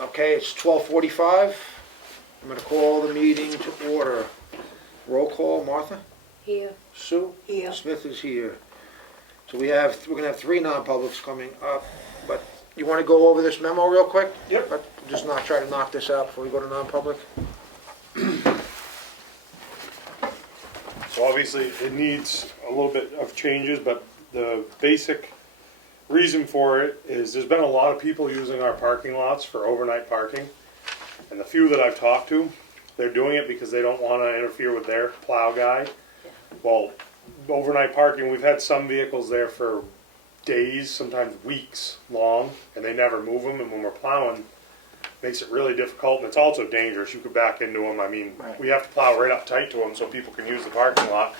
Okay, it's 12:45. I'm going to call the meeting to order. Roll call, Martha? Here. Sue? Here. Smith is here. So we're going to have three non-publics coming up, but you want to go over this memo real quick? Yep. But just not try to knock this out before we go to non-public? So obviously it needs a little bit of changes, but the basic reason for it is there's been a lot of people using our parking lots for overnight parking. And the few that I've talked to, they're doing it because they don't want to interfere with their plow guy. Well, overnight parking, we've had some vehicles there for days, sometimes weeks long, and they never move them. And when we're plowing, it makes it really difficult, and it's also dangerous. You could back into them. I mean, Right. we have to plow right up tight to them so people can use the parking lot.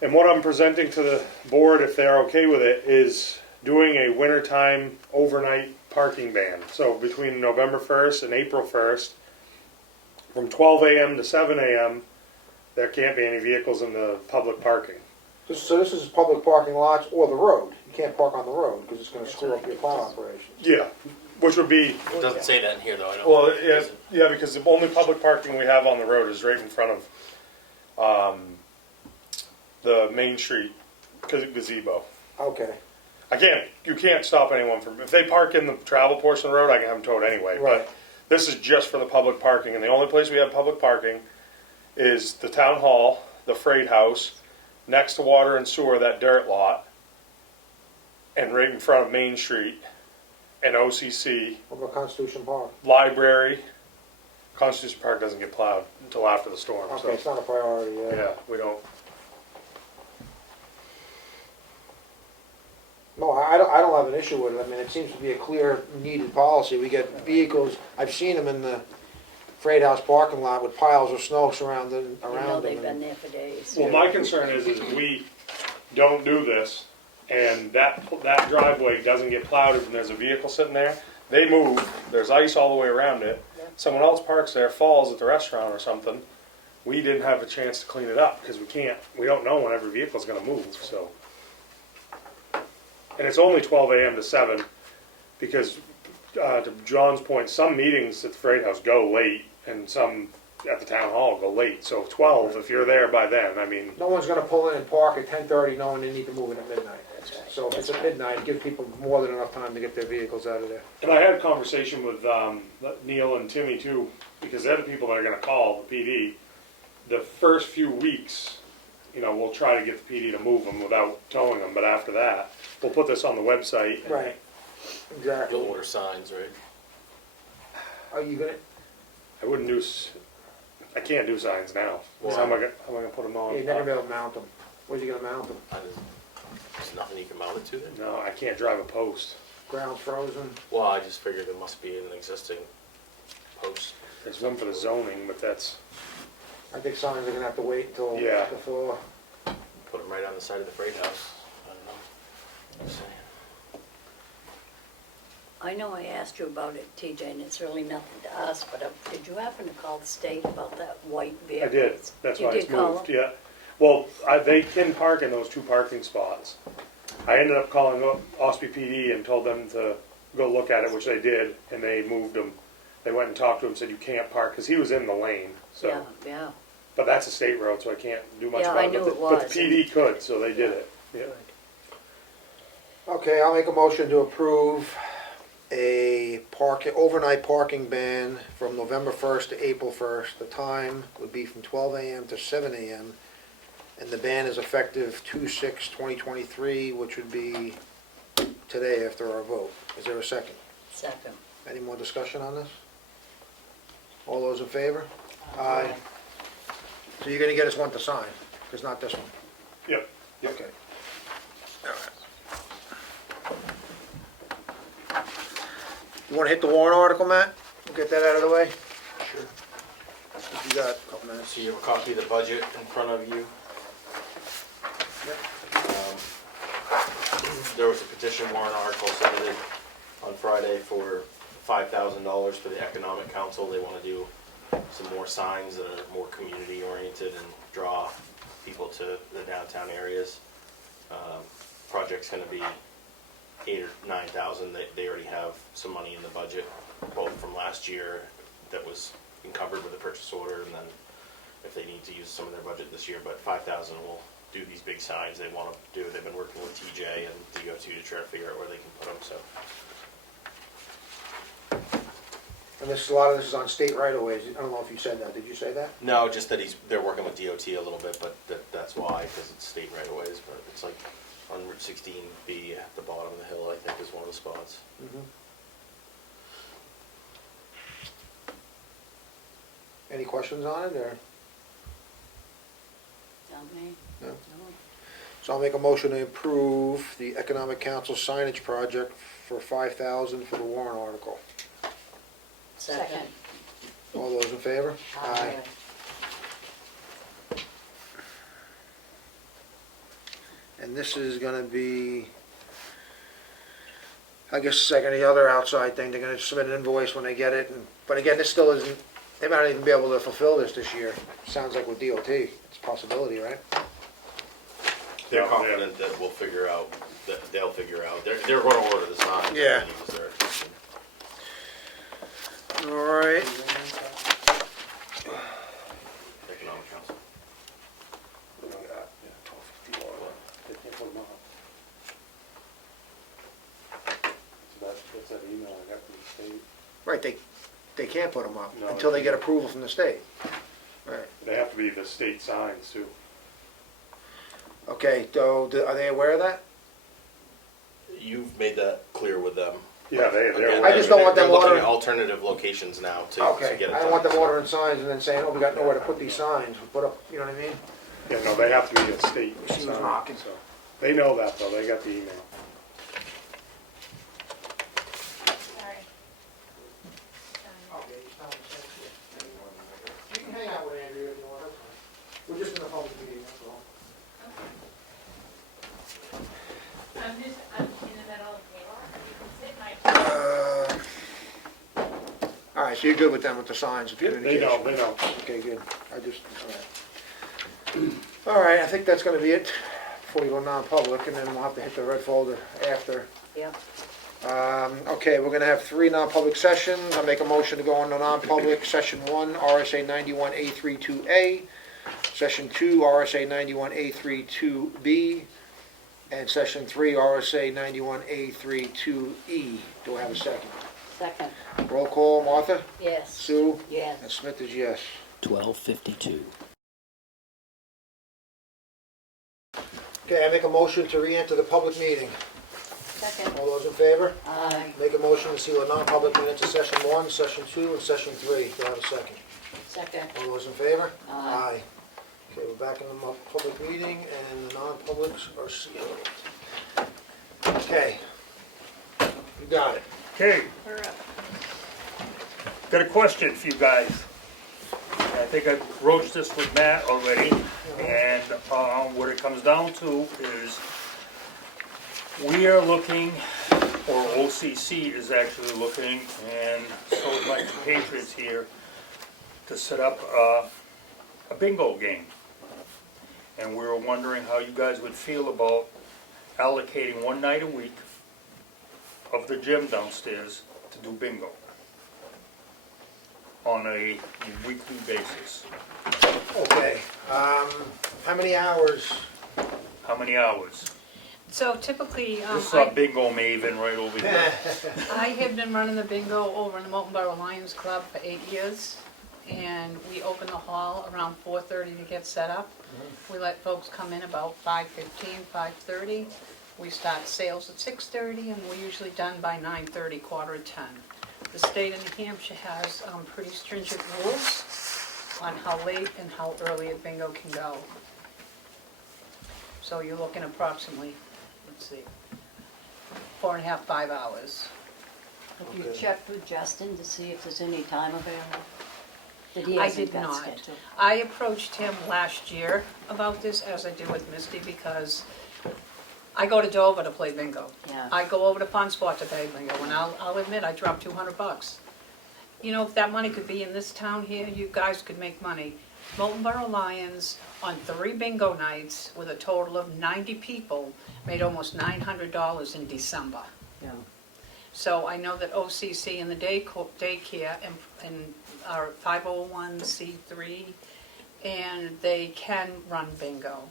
And what I'm presenting to the board, if they're okay with it, is doing a wintertime overnight parking ban. So between November 1st and April 1st, from 12 a.m. to 7 a.m., there can't be any vehicles in the public parking. So this is public parking lots or the road. You can't park on the road because it's going to screw up your plow operations. Yeah, which would be, It doesn't say that in here, though. I don't well, think it yeah, because the only public parking we have on the road is right in front of the Main Street gazebo. Okay. You can't stop anyone from, if they park in the travel portion of the road, I can have them towed anyway. Right. But this is just for the public parking, and the only place we have public parking is the town hall, the freight house, next to water and sewer, that dirt lot, and right in front of Main Street, and OCC, What about Constitution Park? library. Constitution Park doesn't get plowed until after the storm, Okay, so, it's not a priority, yeah. yeah, we don't. No, I don't have an issue with it. I mean, it seems to be a clear, needed policy. We get vehicles, I've seen them in the freight house parking lot with piles of snow surrounding You know around they've them. been there for days. Well, my concern is if we don't do this, and that driveway doesn't get plowed, and there's a vehicle sitting there, they move, there's ice all the way around it, someone else parks there, falls at the restaurant or something, we didn't have a chance to clean it up, because we don't know when every vehicle's gonna move, so. And it's only 12 a.m. to 7, because, to John's point, some meetings at the Freight House go late, and some at the town hall go late, so 12, if you're there by then, I mean, No one's gonna pull in and park at 10:30 knowing they need to move it at midnight. So if it's at midnight, it gives people more than enough time to get their vehicles out of there. and I had a conversation with Neil and Timmy too, because they're the people that are going to call the PD. The first few weeks, we'll try to get the PD to move them without towing them, but after that, we'll put this on the website. and- Right. Exactly. You'll order signs, right? Are you gonna, I wouldn't do. I can't do signs now. Why? How am I going to put them on? you're never gonna be able to mount them. Where's you gonna mount them? There's nothing you can mount it to then? No, I can't drive a post. Ground's frozen? Well, I just figured there must be an existing post. There's one for the zoning, but that's. I think signs are gonna have to wait until Yeah. before. Put them right on the side of the freight house. I don't know. Just saying. I know I asked you about it, TJ, and it's really nothing to us, but did you happen to call the state about that white I vehicle? did. That's You why did it's call moved. them? Yeah. Well, they can park in those two parking spots. I ended up calling Ossipee PD and told them to go look at it, which they did, and they moved them. They went and talked to him, said you can't park because he was in the lane. So, Yeah, yeah. but that's a state road, so I can't do much Yeah, about I it. knew But it the, but was, the PD could, so they did it. Yeah. Good. Okay, I'll make a motion to approve a overnight parking ban from November 1st to April 1st. The time would be from 12 a.m. to 7 a.m. And the ban is effective 2/6/2023, which would be today after our vote. Is there a second? Second. Any more discussion on this? All those in favor? Aye. So you're gonna get us one to sign, because not this one? Yep. Yep. Okay. All right. You wanna hit the warrant article, Matt? We'll get that out of the way? Sure. You got a couple minutes. So you have a copy of the budget in front of you. There was a petition warrant article submitted on Friday for $5,000 for the Economic Council. They want to do some more signs that are more community oriented and draw people to the downtown areas. Project's going to be 8,000 or 9,000. They already have some money in the budget, both last year that was encumbered with a purchase order, and then if they need to use some of their budget this year, but 5,000 will do these big signs they want to do. They've been working with TJ and DOT to try to figure out where they can put them, so. And a lot of this is on state right of ways. I don't know if you said that. Did you say that? No, just that they're working with DOT a little bit, but that's why, because it's state right of ways, but it's like on Route 16B at the bottom of the hill, I think, is one of the spots. Any questions on it, or? Not me. No? No. So I'll make a motion to approve the Economic Council signage project for $5,000 for the warrant article. Second. All those in favor? And this is gonna be, I guess, second, the other outside thing, they're gonna submit an invoice when they get it, but again, this still isn't, they might not even be able to fulfill this year. Sounds like with DOT, it's a possibility, right? They're Yeah, confident that we'll figure out, that they'll figure out, they're going to order the signs. Yeah. Use their attention. All right. Economic Council. They can't put them up. So that's that email I got from the state. Right, they can't put them up No, until they get approval from the state. Right. They have to be the state signs too. Okay, so are they aware of that? You've made that clear with them. Yeah, they're. Again, I just don't want them they're looking ordering- at alternative locations now to Okay, get it I done. don't want them ordering signs and then saying, oh, we got nowhere to put these signs, we put up, you know what I mean? Yeah, no, they have to be a state She was sign, knocking. so. They know that though, they got the email. You can hang out with Andrea if you want, that's fine. We're just in a public meeting, that's all. I'm in the middle of the you can sit my. All right, so you're good with them with the signs? They know, they know. Okay, good. I just, all right. All right, I think that's gonna be it before we go non-public, and then we'll have to hit the red folder after. Yep. Okay, we're gonna have 3 non-public sessions. I'll make a motion to go into non-public, session 1, RSA 91A32A, session 2, RSA 91A32B, and session 3, RSA 91A32E. Do I have a second? Second. Roll call, Martha? Yes. Sue? Yes. And Smith is yes. 12:52. Okay, I make a motion to re-enter the public meeting. Second. All those in favor? Aye. Make a motion to seal a non-public minutes of session 1, session 2, and session 3. Do I have a second? Second. All those in favor? Aye. Okay, we're back in the public meeting, and the non-publics are sealed. Okay. You got it. Okay, We're up. got a question for you guys. I think I broached this with Matt already, and what it comes down to is we are looking, or OCC is actually looking, and so is my compatriots here, to set up a bingo game. And we were wondering how you guys would feel about allocating one night a week of the gym downstairs to do bingo on a weekly basis. Okay, how many hours? How many hours? So typically, This is our bingo maven right over here. I have been running the bingo over in the Molten Borough Lions Club for 8 years. And we open the hall around 4:30 to get set up. We let folks come in about 5:15, 5:30. We start sales at 6:30 and we're usually done by 9:30, quarter to 10. The state of New Hampshire has pretty stringent rules on how late and how early a bingo can go. So you're looking approximately, let's see, 4.5, 5 hours. Have you Okay. checked with Justin to see if there's any time available? That he I hasn't did got not. scheduled? I approached him last year about this, as I did with Misty, because I go to Dover to play bingo. Yeah. I go over to Fun Spot to play bingo, and I'll admit, I dropped $200. You know, if that money could be in this town here, you guys could make money. Molten Borough Lions, on 3 bingo nights, with a total of 90 people, made almost $900 in December. Yeah. So I know that OCC and the daycare and are 501c3, and they can run bingo.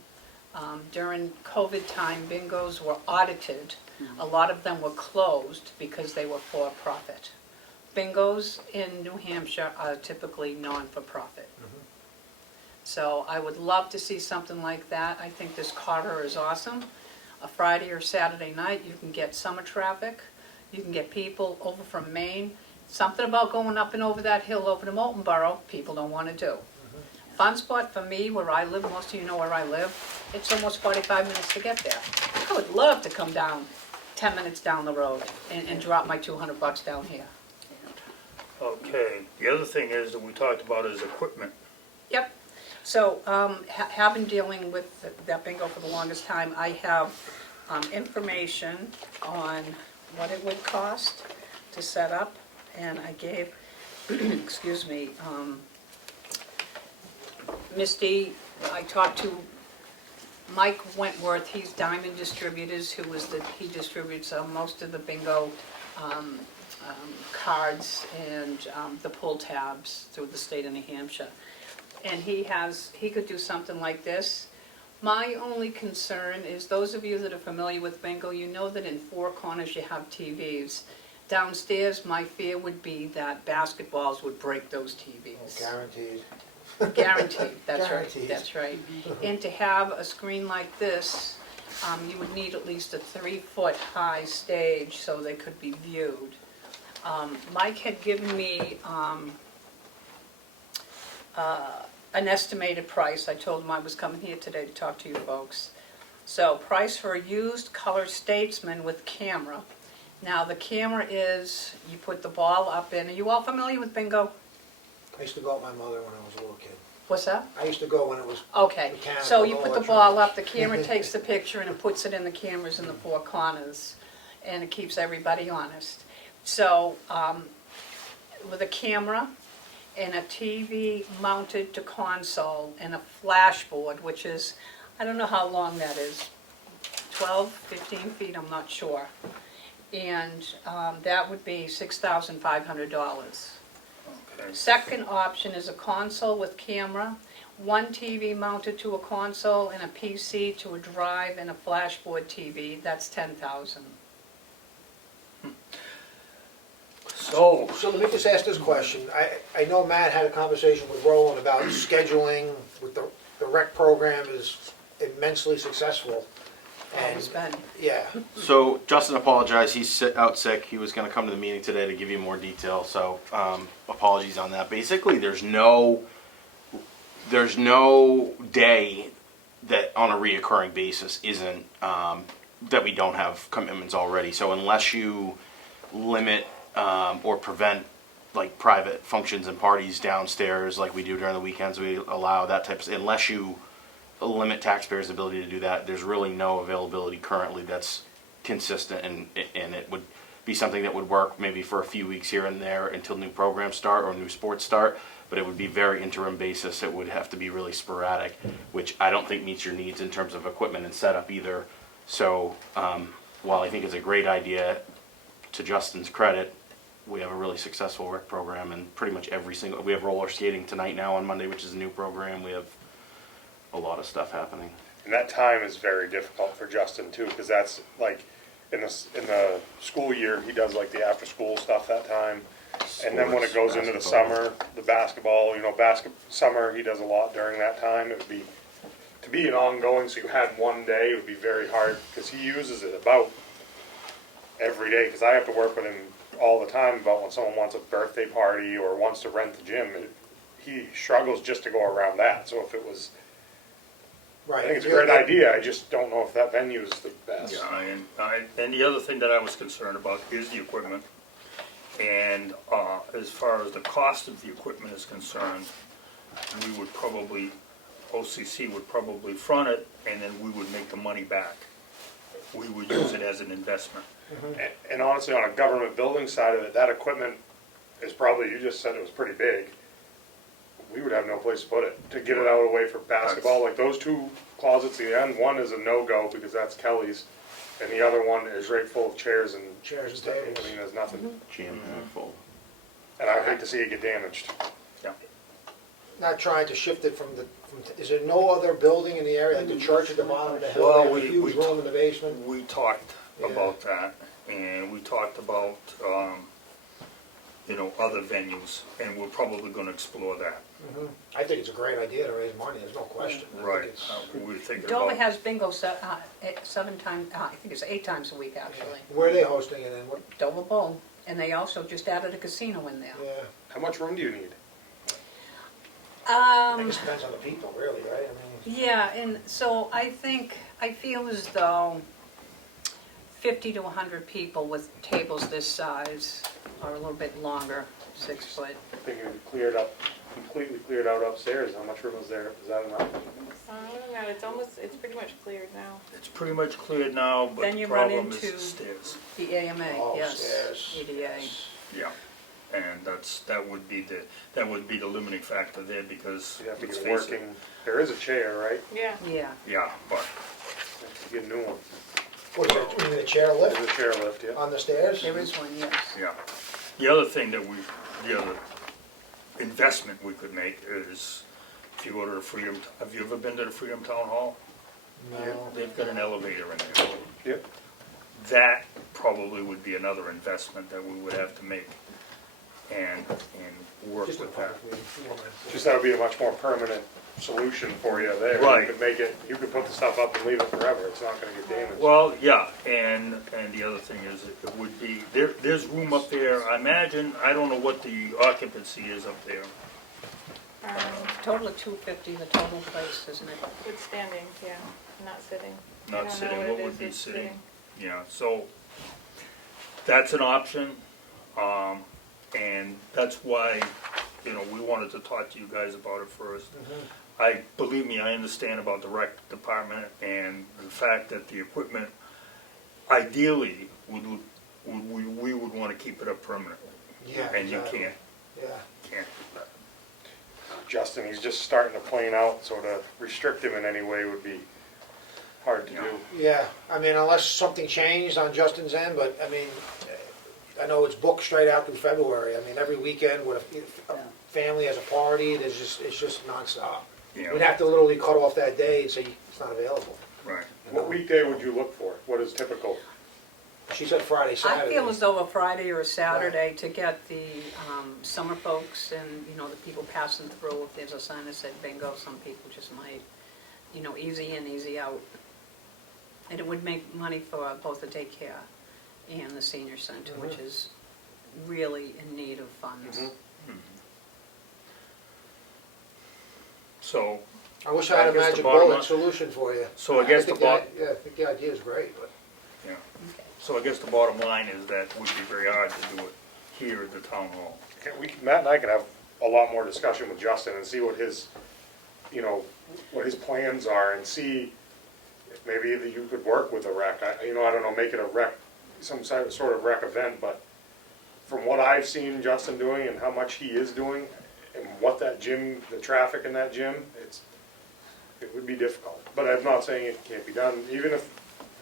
During COVID time, bingos were audited. A lot of them were closed because they were for-profit. Bingos in New Hampshire are typically non-for-profit. So I would love to see something like that. I think this corridor is awesome. A Friday or Saturday night, you can get summer traffic. You can get people over from Maine. Something about going up and over that hill over to Molten Borough, people don't want to do. Fun spot for me, where I live, most of you know where I live, it's almost 45 minutes to get there. I would love to come down 10 minutes down the road and drop my $200 down here. Okay, the other thing is that we talked about is equipment. Yep. So, have been dealing with that bingo for the longest time. I have information on what it would cost to set up, and I gave, excuse me, Misty, I talked to Mike Wentworth, he's Diamond Distributors, he distributes most of the bingo cards and the pull tabs through the state of New Hampshire. And he could do something like this. My only concern is those of you that are familiar with bingo, you know that in four corners you have TVs. Downstairs, my fear would be that basketballs would break those TVs. Guaranteed. Guaranteed, that's right, Guaranteed. that's right. And to have a screen like this, you would need at least a 3-foot high stage so they could be viewed. Mike had given me an estimated price. I told him I was coming here today to talk to you folks. So, price for a used color Statesman with camera. Now, the camera is, you put the ball up in. Are you all familiar with bingo? I used to go with my mother when I was a little kid. What's that? I used to go when it was Okay, mechanical, so you no put the ball electronics. up, the camera takes the picture and it puts it in the cameras in the four corners, and it keeps everybody honest. So, with a camera and a TV mounted to console and a flash board, which is, I don't know how long that is, 12, 15 feet, I'm not sure. And that would be $6,500. Okay. Second option is a console with camera, one TV mounted to a console and a PC to a drive and a flashboard TV, that's $10,000. So, So let me just ask this question. I know Matt had a conversation with Roland about scheduling with the rec program is immensely successful. Always been. Yeah, So Justin apologized, he's out sick, he was gonna come to the meeting today to give you more detail, so, apologies on that. Basically, there's no day that on a reoccurring basis isn't, that we don't have commitments already. So unless you limit, or prevent like private functions and parties downstairs like we do during the weekends, we allow that type of, unless you limit taxpayers' ability to do that, there's really no availability currently that's consistent, and it would be something that would work maybe for a few weeks here and there until new programs start or new sports start, but it would be very interim basis. It would have to be really sporadic, which I don't think meets your needs in terms of equipment and setup either. So while I think it's a great idea, to Justin's credit, we have a really successful rec program, and pretty much we have roller skating tonight now on Monday, which is a new program. We have a lot of stuff happening. And that time is very difficult for Justin too, because that's like in the school year, he does like the after school stuff that time. And then when it goes into the summer, the basketball, summer, he does a lot during that time. It would be, to be an ongoing, so you had one day, it would be very hard, because he uses it about every day, because I have to work with him all the time about when someone wants a birthday party or wants to rent the gym. He struggles just to go around that. So if it was, right. I think it's a great idea, I just don't know if that venue is the best. yeah, and the other thing that I was concerned about is the equipment. And as far as the cost of the equipment is concerned, we would probably, OCC would probably front it, and then we would make the money back. We would use it as an investment. And honestly, on a government building side of it, that equipment is probably, you just said it was pretty big. We would have no place to put it, to get it out away for basketball. Like those two closets at the end, one is a no-go because that's Kelly's. and the other one is right full of chairs and Chairs and stuff. tables. I mean, there's nothing, Jam that full. and I'd hate to see it get damaged. Yeah. Not trying to shift it is there no other building in the area, like the church at the bottom of the hill, Well, they have a we- huge we- room in the basement? We talked Yeah. about that, and we talked about, you know, other venues, and we're probably gonna explore that. I think it's a great idea to raise money, there's no question. I think Right. it's- We're thinking Dover about, has bingo 7 times, I think it's 8 times a week, actually. Where are they hosting it in? What, Dover Bowl, and they also just added a casino in there. yeah, How much room do you need? I think it depends on the people, really, right? I mean, Yeah, and so I feel as though 50 to 100 people with tables this size, or a little bit longer, 6 foot. Thinking it cleared up, completely cleared out upstairs, how much room is there? Is that enough? No, it's pretty much cleared now. it's pretty much cleared now, but Then the you run problem is into- the stairs. The AMA, oh, yes, stairs. ADA. Yeah, and that would be the limiting factor there, because You have to let's get face it. working, there is a chair, right? Yeah. Yeah, Yeah, but, You have to get a new one. What is it, you mean a chair There's lift a chair lift, yeah. on the stairs? there is one, yes. yeah. The other thing that the other investment we could make is, if you go to the Freedom, have you ever been to the Freedom Town Hall? No. They've got an elevator in there. Yep. That probably would be another investment that we would have to make and work Just a with that. public meeting. Just that would be a much more permanent solution for you there. Right. You could make it, you could put the stuff up and leave it forever, it's not gonna get damaged. Well, yeah, and the other thing is, it would be, there's room up there, I imagine, I don't know what the occupancy is up there. Total of 250, the total place, isn't it? Good standing, yeah, not sitting. I Not don't know sitting, what what it would is be that's sitting? Yeah, so, that's an option, and that's why, you know, we wanted to talk to you guys about it first. Believe me, I understand about the rec department and the fact that the equipment, ideally, we would wanna keep it up permanently. Yeah, And you exactly. can't do Yeah. that. Justin, he's just starting to plane out, so to restrict him in any way would be hard to Yeah. do. Yeah, I mean, unless something changed on Justin's end, but, I mean, I know it's booked straight out through February. I mean, every weekend, when a family has a party, it's just nonstop. Yeah. We'd have to literally cut off that day and say it's not available. Right. What weekday would you look for? What is typical? She said Friday, I Saturday. feel as though a Friday or a Saturday to get the summer folks and, you know, the people passing through, if there's a sign that said bingo, some people just might, you know, easy in, easy out. And it would make money for both the daycare and the senior center, which is really in need of funds. So, I wish I had a I guess the magic bottom bullet line- solution for you. So I guess think the bot- Yeah, I think the idea is great, but. yeah, so I guess the bottom line is that it would be very hard to do it here at the town hall. Matt and I can have a lot more discussion with Justin and see what his, you know, what his plans are and see if maybe that you could work with a rec. I don't know, make it a rec, some sort of rec event, but from what I've seen Justin doing and how much he is doing and what that gym, the traffic in that gym, it would be difficult. But I'm not saying it can't be done, even if,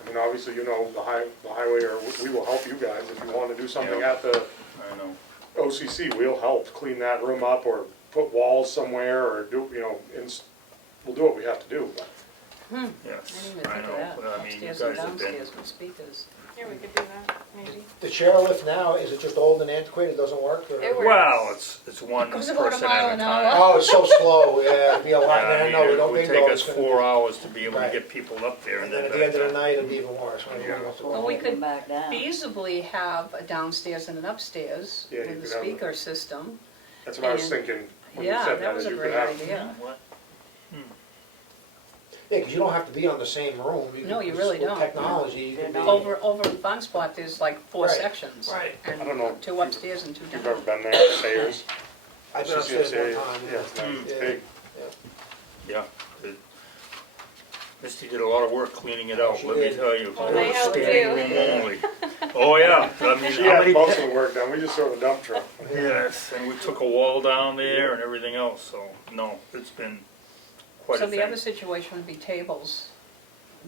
I mean, obviously, you know, the highway, or we will help you guys if you want to do something Yeah. at the I know. OCC, we'll help clean that room up or put walls somewhere or do, you know, we'll do what we have to do, but I Yes, didn't even I think of know, that, but I mean, you upstairs guys and have been, downstairs with speakers. Yeah, we could do that, maybe. The chairlift now, is it just old and antiquated, it doesn't work? or- It works. well, it's one Goes about a person mile at a an time. hour. Oh, it's so slow, yeah, it'd be a lot, Yeah, I man, mean, no, we it don't would bingo. take it's us gonna be- 4 hours to be able to Right. get people up there. And then at the end of the night, it'd be even worse. Yeah. Well, we could back down. feasibly have a downstairs and an upstairs Yeah, you with a could have speaker system. that's what I was And- thinking when you Yeah, said that that, was is a you could great have, idea. What? Yeah, because you don't have to be on the same room. No, you can- really with don't. Technology, you can be. Over in Fun Spot, there's like 4 Right. sections. Right. And I don't know. 2 upstairs and 2 you've ever down. been there, Sayers? I've been upstairs one time, Yeah, it's nice, it's Yeah. big. Yeah. Misty did a lot of work cleaning it out, She let me did. tell you. Well, they helped Standing too. room only. Oh, yeah, I mean, She how had many? most of the work done, we just saw the dump truck. Yes, and we took a wall down there and everything else, so, no, it's been quite So a the other thing. situation would be tables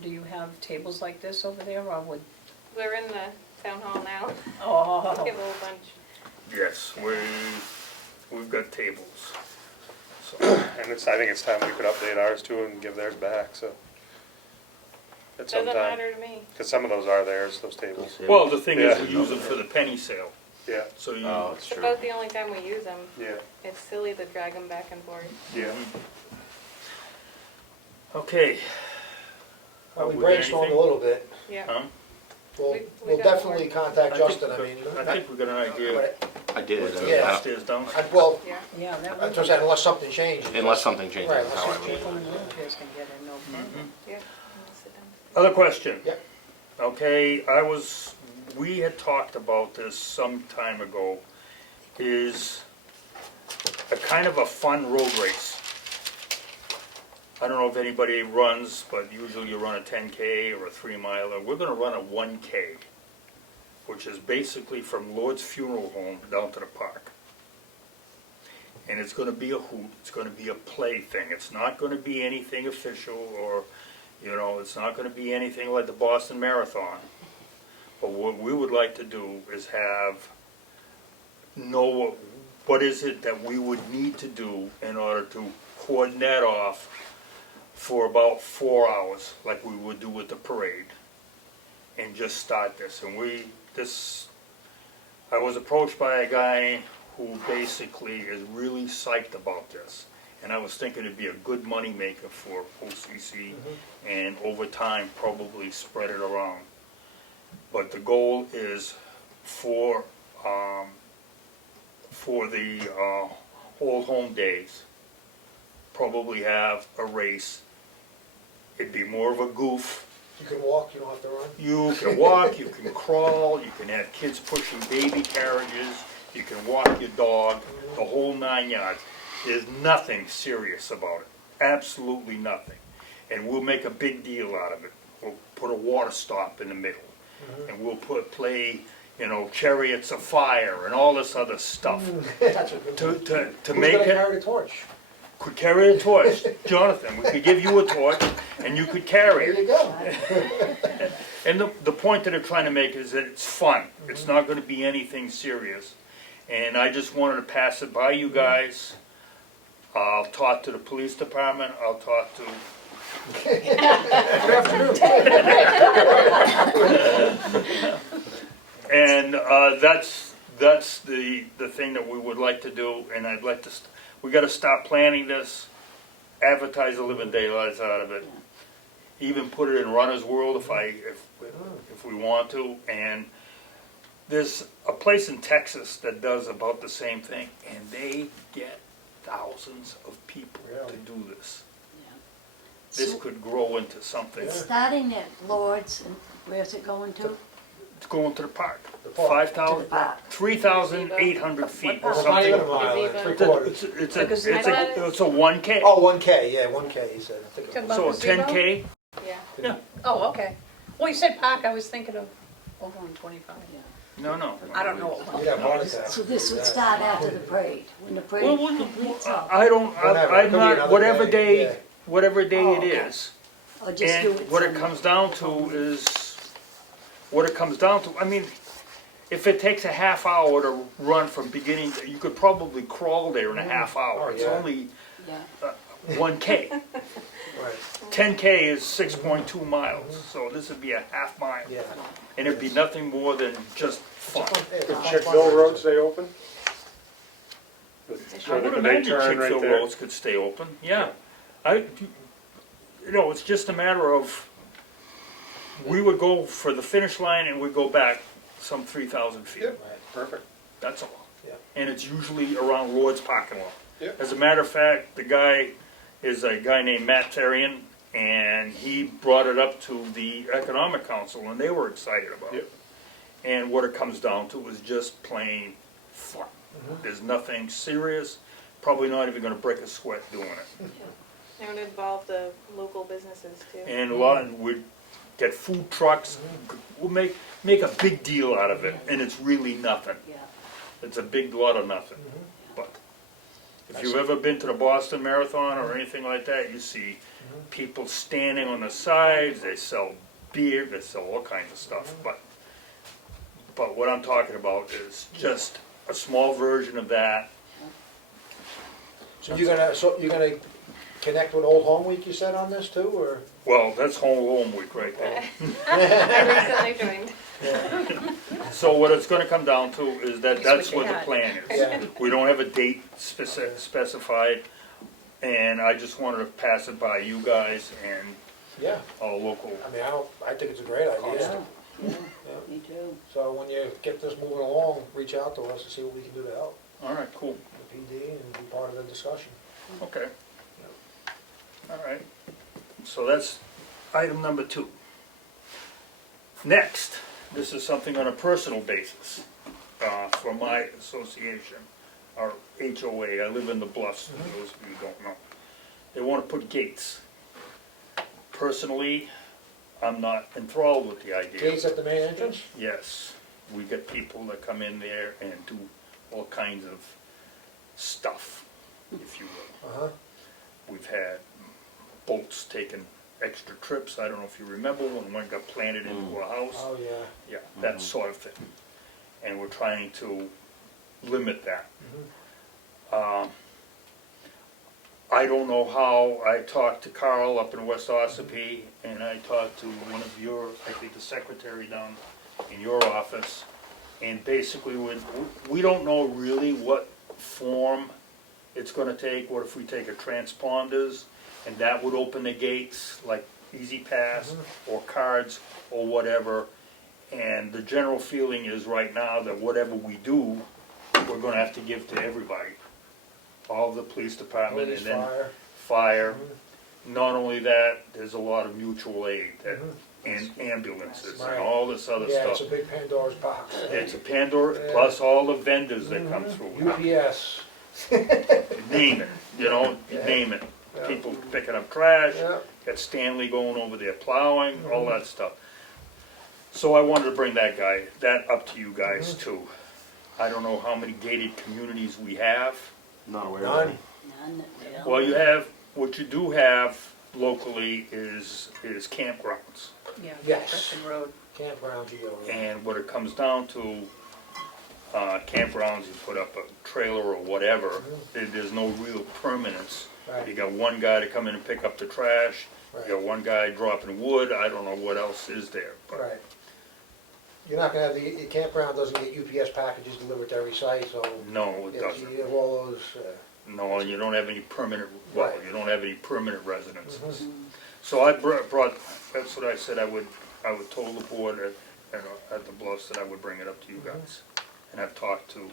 do you have tables like this over there, or would, We're in the town hall now. We oh, have a whole bunch. Yes, we've got tables. So, And I think it's time we could update ours too and give theirs back, so. At some Doesn't time, matter to me. because some of those are theirs, those tables. well, the thing is, Yeah. we use them for the penny sale, Yeah, so you, Oh, it's It's true. about the only time we use them. yeah, It's silly to drag them back and forth. yeah. okay. Well, we With anything? brainstormed a little bit. Yeah. Huh? We'll, We we'll got definitely more. contact Justin, I mean. I think we got an idea. I did. With the Yeah. upstairs, downstairs. Well, Yeah. yeah, that that's would. what I'm saying, unless something changes. Unless something changes, Right, that's how I unless would. People in wheelchairs can get in, no problem. Yeah. I'm gonna sit down. Other question? Yep. Okay, we had talked about this some time ago, is a kind of a fun road race. I don't know if anybody runs, but usually you run a 10K or a 3-miler. We're gonna run a 1K, which is basically from Lord's Funeral Home down to the park. And it's gonna be a hoot, it's gonna be a play thing. It's not gonna be anything official or, you know, it's not gonna be anything like the Boston Marathon. But what we would like to do is know what is it that we would need to do in order to cordon that off for about 4 hours, like we would do with the parade, and just start this. And I was approached by a guy who basically is really psyched about this. And I was thinking it'd be a good money maker for OCC, and over time probably spread it around. But the goal is for the Old Home Days, probably have a race. It'd be more of a goof. You can walk, you don't have to run. You can walk, you can crawl, you can have kids pushing baby carriages, you can walk your dog, the whole 9 yards. There's nothing serious about it, absolutely nothing. And we'll make a big deal out of it. We'll put a water stop in the middle, and we'll play, you know, Chariots of Fire and all this other stuff That's a good to one. to Who's make gonna it. carry the torch? Could carry a torch, Jonathan. We could give you a torch, and you could carry There it. you go. And the point that they're trying to make is that it's fun. It's not going to be anything serious. And I just wanted to pass it by you guys. I'll talk to the police department. I'll talk to. Good afternoon. And that's the thing that we would like to do. And I'd like to. We got to start planning this. Advertise the living daylights out of it. Even put it in Runner's World if we want to. And there's a place in Texas that does about the same thing, and they get thousands of people Really? to do this. Yeah. This So- could grow into something. It's starting at Lord's, and where's it going to? It's going to the park. The park. 5,000, To the park. 3,800 feet, What It's not even a something. mile, Gazebo. it's 3/4. It's a 1K. Oh, 1K, yeah, 1K, he said. I think it was- So a Gazebo? 10K, Yeah. yeah, Oh, okay. Well, you said park, I was thinking of over on 25. no. I don't know what one. You'd have heart attack. So this would start after the parade, when the Well, parade completes, or Whatever, it I'm could be not, another whatever day, yeah. day, whatever day Oh, it okay. is. or just do it? And what it Sunday? comes down to is, I mean, if it takes a half hour to run from beginning, you could probably crawl there in a half hour. Oh, It's yeah. only Yeah, 1K. Right, 10K is 6.2 miles, so this would be a half mile. yeah. And it'd be nothing more than just fun. Could Chickville Road stay open? I Or would could they imagine turn right Chick-fil there? roads could stay open, yeah. It's just a matter of, we would go for the finish line and we'd go back some 3,000 feet. Yep. Perfect. That's all. Yeah. And it's usually around Lord's parking lot. Yeah. As a matter of fact, the guy is a guy named Matt Therian, and he brought it up to the Economic Council, and they were excited about it. And what it comes down to is just plain fun. There's nothing serious, probably not even gonna break a sweat doing it. It would involve the local businesses too. And we'd get food trucks, we'll make a big deal out of it, and it's really nothing. yeah. It's a big lot of nothing. But if you've ever been to the Boston Marathon or anything like that, you see people standing on the sides, they sell beer, they sell all kinds of stuff, but what I'm talking about is just a small version of that. So you're gonna connect with Old Home Week, you said, on this too, or? Well, that's home week right there. I recently joined. So what it's gonna come down to is that that's what the plan Yeah. is. We don't have a date specified, and I just wanted to pass it by you guys and Yeah, all local. I mean, I think it's a great idea. Yeah, me too. So when you get this moving along, reach out to us and see what we can do to help All right, cool, the PD and be part of the discussion. okay. All right, so that's item number 2. Next, this is something on a personal basis, for my association, our HOA, I live in the Bluffs, for those of you who don't know. They wanna put gates. Personally, I'm not enthralled with the idea. Gates at the main entrance? Yes, we get people that come in there and do all kinds of stuff, if you will. Uh-huh. We've had boats taking extra trips, I don't know if you remember when one got planted into a house. Oh, yeah. Yeah, that sort of thing. And we're trying to limit that. I don't know how, I talked to Carl up in West Ossipee, and I talked to one of your, I think the secretary down in your office, and basically we don't know really what form it's gonna take. What if we take a transponders, and that would open the gates, like Easy Pass, or cards, or whatever. And the general feeling is right now that whatever we do, we're gonna have to give to everybody. All of the police department, Police, and then fire. fire. Not only that, there's a lot of mutual aid, and ambulances, Right. and all this other Yeah, it's stuff. a big Pandora's box. It's a Pandora, Yeah. plus all the vendors that come through. UPS. Name it, you know, you Yeah. name it. Yeah. People picking up trash, Yeah. got Stanley going over there plowing, all that stuff. So I wanted to bring that up to you guys too. I don't know how many gated communities we have. Not aware None. of any. None, yeah. Well, you have, what you do have locally is campgrounds. Yeah, Yes. Crescent Road. Campground geo. And what it comes down to, campgrounds, you put up a trailer or whatever, there's no real permanence. Right. You got one guy to come in and pick up the trash, Right. you got one guy dropping wood, I don't know what else is there. But Right. You're not gonna have the campground doesn't get UPS packages delivered to every site, so. no, it you doesn't. have all those, No, and you don't have any permanent, well, Right. you don't have any permanent residences. Mhm. So I brought, that's what I said, I would told the board at the Bluffs that I would bring it up to you guys. And I've talked to,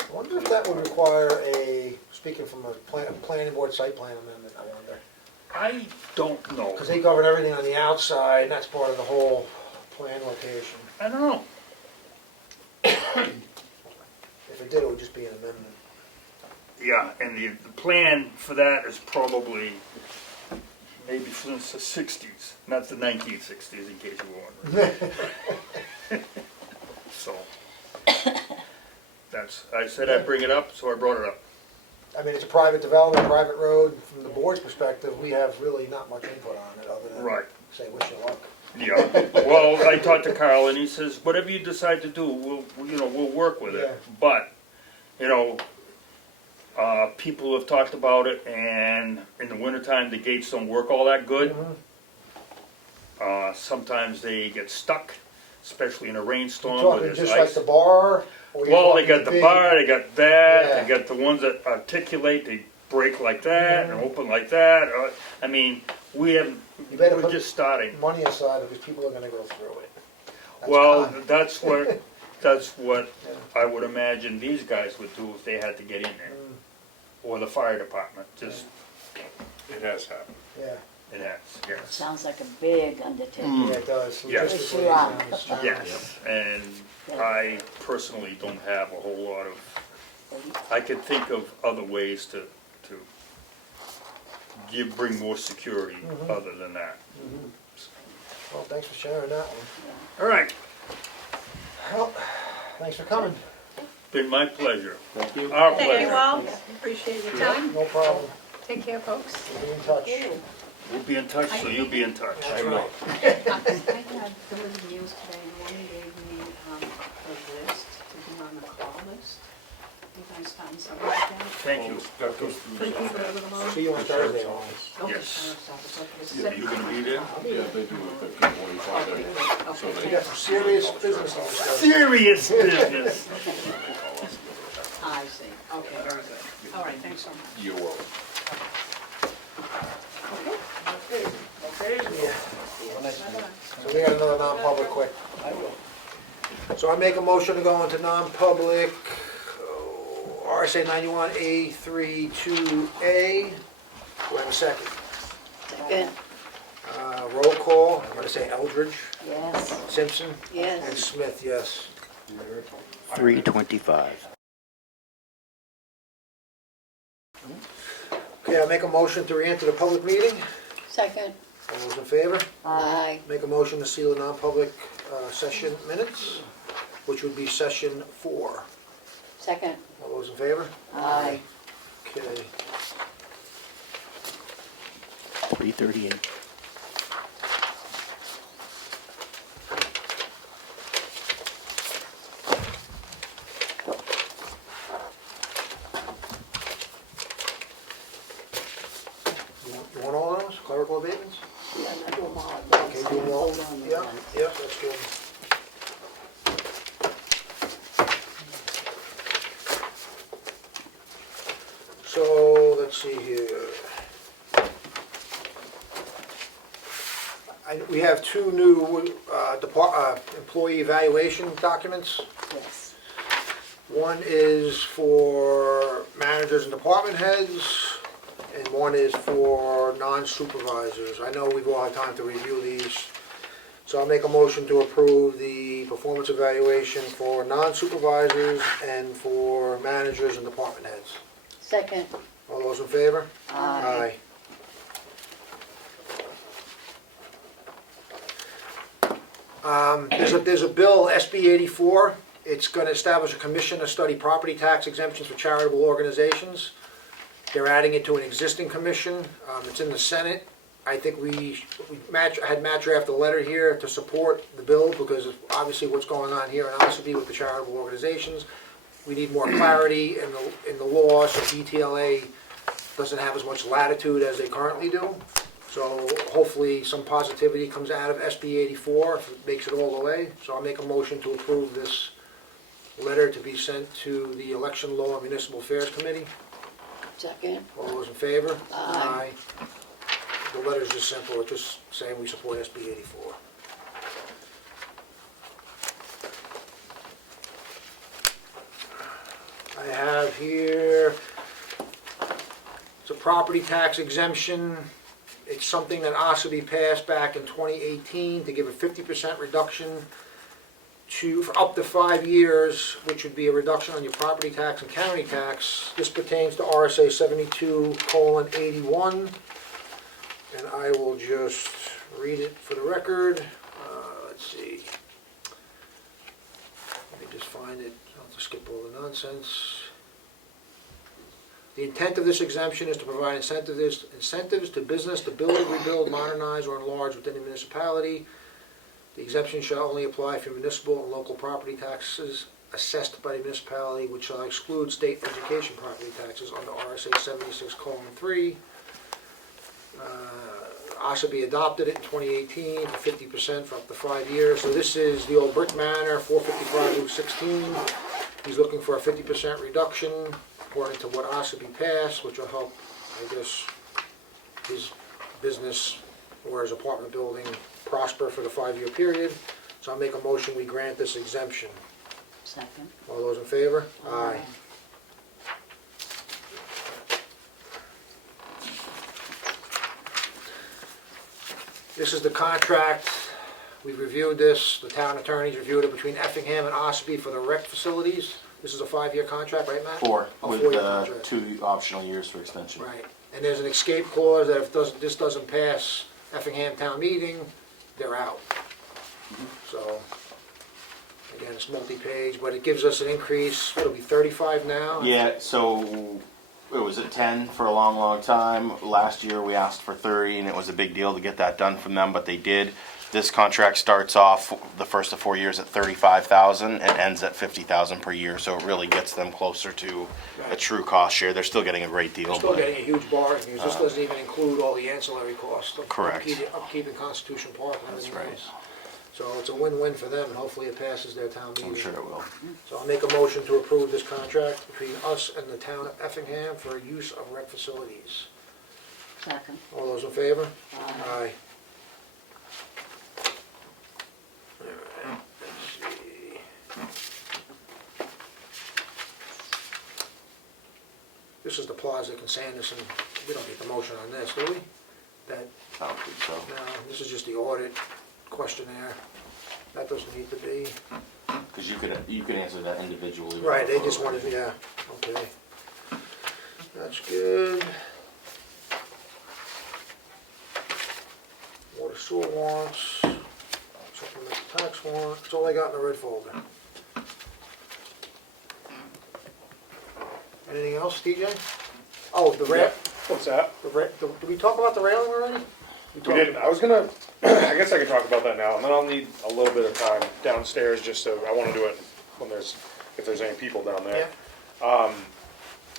I wonder if that would require speaking from a planning board site plan amendment, I wonder. I don't know, Because they govern everything on the outside, and that's part of the whole plan location. I don't know. If it did, it would just be an amendment. Yeah, and the plan for that is probably maybe since the 60s, not the 1960s in case you were wondering. So, I said I'd bring it up, so I brought it up. I mean, it's a private development, private road. From the board's perspective, we have really not much input on it, other than Right. say, wish you luck. Yeah, well, I talked to Carl and he says, whatever you decide to do, we'll work with it. Yeah. But, people have talked about it, and in the wintertime, the gates don't work all that good. Sometimes they get stuck, especially in a You rainstorm where talking there's just like ice. the bar? Or you Well, they talking got the big- bar, they got that, Yeah. they got the ones that articulate, they break like that and open like that. I mean, You better we're put just starting. money aside because people are gonna go through it. That's Well, common. that's what I would imagine these guys would do if they had to get in there. Or the fire department, just, It has happened. Yeah, it has, yes. Sounds like a big undertaking. yeah, it does. Yeah. Logistically, Yeah. it sounds challenging. Yes, and I personally don't have a whole lot of, I could think of other ways to bring more security other than that. Well, thanks for sharing that one. All right, Well, thanks for coming. been my pleasure. Thank you. Our Thank you pleasure. all, appreciate your time. No problem. Take care, folks. We'll be in touch. We'll be in touch, so you'll be in touch. That's right. I had delivered news today, and one gave me a list to be on the call list. You guys found something like that? Thank you. That goes through. For the people that live alone? See you on Thursday. Okay, Yes. sheriff's office, okay. It's Yeah, you gonna be there? Yeah, they do a 15-45 Okay, day. good, So okay. We they. got some serious business to discuss. Serious business. I see, okay, very good. All right, thanks so much. You're welcome. Okay. So we got another non-public quick. So I make a motion to go into non-public, RSA 91A32A. Do I have a second? Second, Roll call, I'm gonna say Eldridge, yes, Simpson, and yes. Smith, yes. 3:25. Okay, I make a motion to re-enter the public meeting. Second, All those in favor? aye. Make a motion to seal the non-public session minutes, which would be session 4. Second, All those in favor? aye. Okay. 3:38. You want all of those, clerical abatements? Yeah, I do them all at once. Okay, do them all? Hold on to Yeah, one. yeah, that's good. So, let's see here. We have 2 new employee evaluation documents. Yes, One is for managers and department heads, and one is for non-supervisors. I know we've all had time to review these, so I'll make a motion to approve the performance evaluation for non-supervisors and for managers and department heads. second, All those in favor? aye. There's a bill, SB 84. It's going to establish a commission to study property tax exemptions for charitable organizations. They're adding it to an existing commission. It's in the Senate. I think had Matt draft a letter here to support the bill because of obviously what's going on here in Ossipee with the charitable organizations. We need more clarity in the law, so DTLA doesn't have as much latitude as they currently do. So hopefully some positivity comes out of SB 84 if it makes it all the way. So I'll make a motion to approve this letter to be sent to the Election Law and Municipal Affairs Committee. Second, All those in favor? Aye. The letter's just simple, it's just saying we support SB 84. I have here, it's a property tax exemption. It's something that Ossipee passed back in 2018 to give a 50% reduction for up to 5 years, which would be a reduction on your property tax and county tax. This pertains to RSA 72:81. And I will just read it for the record. Let's see. Let me just find it. I'll have to skip all the nonsense. The intent of this exemption is to provide incentives to business to build, rebuild, modernize, or enlarge within the municipality. The exemption shall only apply for municipal and local property taxes assessed by the municipality, which shall exclude state education property taxes under RSA 76:3. Ossipee adopted it in 2018 for 50% for up to 5 years. So this is the old Brick Manor, 455 Route 16. He's looking for a 50% reduction according to what Ossipee passed, which will help, I guess, his business or his apartment building prosper for the 5-year period. So I'll make a motion, we grant this exemption. second. All those in favor? Aye. This is the contract, we've reviewed this, the town attorneys reviewed it between Effingham and Ossipee for the rec facilities. This is a 5-year contract, right, Matt? 4, A with 4-year contract. 2 optional years for extension. Right, and there's an escape clause that if this doesn't pass Effingham town meeting, they're out. So, again, it's multi-page, but it gives us an increase, it'll be 35 now? Yeah, so it was at 10 for a long, long time. Last year we asked for 30, and it was a big deal to get that done from them, but they did. This contract starts off the first of 4 years at 35,000 and ends at 50,000 per year, so it really gets them closer to a true cost share. They're still getting a great deal. Still but getting a huge bargain, because this doesn't even include all the ancillary costs. of Correct. Upkeep in Constitution Park and That's everything right. else. So it's a win-win for them, and hopefully it passes their town meeting. I'm sure it will. So I'll make a motion to approve this contract between us and the town of Effingham for use of rec facilities. Second. All those in favor? Aye. Alright, let's see. This is the Plaza in Sanderson. We don't need the motion on this, do we? That, I don't think so. no, this is just the audit questionnaire. That doesn't need to be. Because you could answer that individually. Right, they just wanted, yeah, okay. That's good. Water sewer wants, supplemental tax warrant, that's all I got in the red folder. Anything else, DJ? Oh, the rail, What's that? did we talk about the railing already? We didn't. I was gonna. I guess I can talk about that now, and then I'll need a little bit of time downstairs. Just so I want to do it when if there's any people down there. Yeah.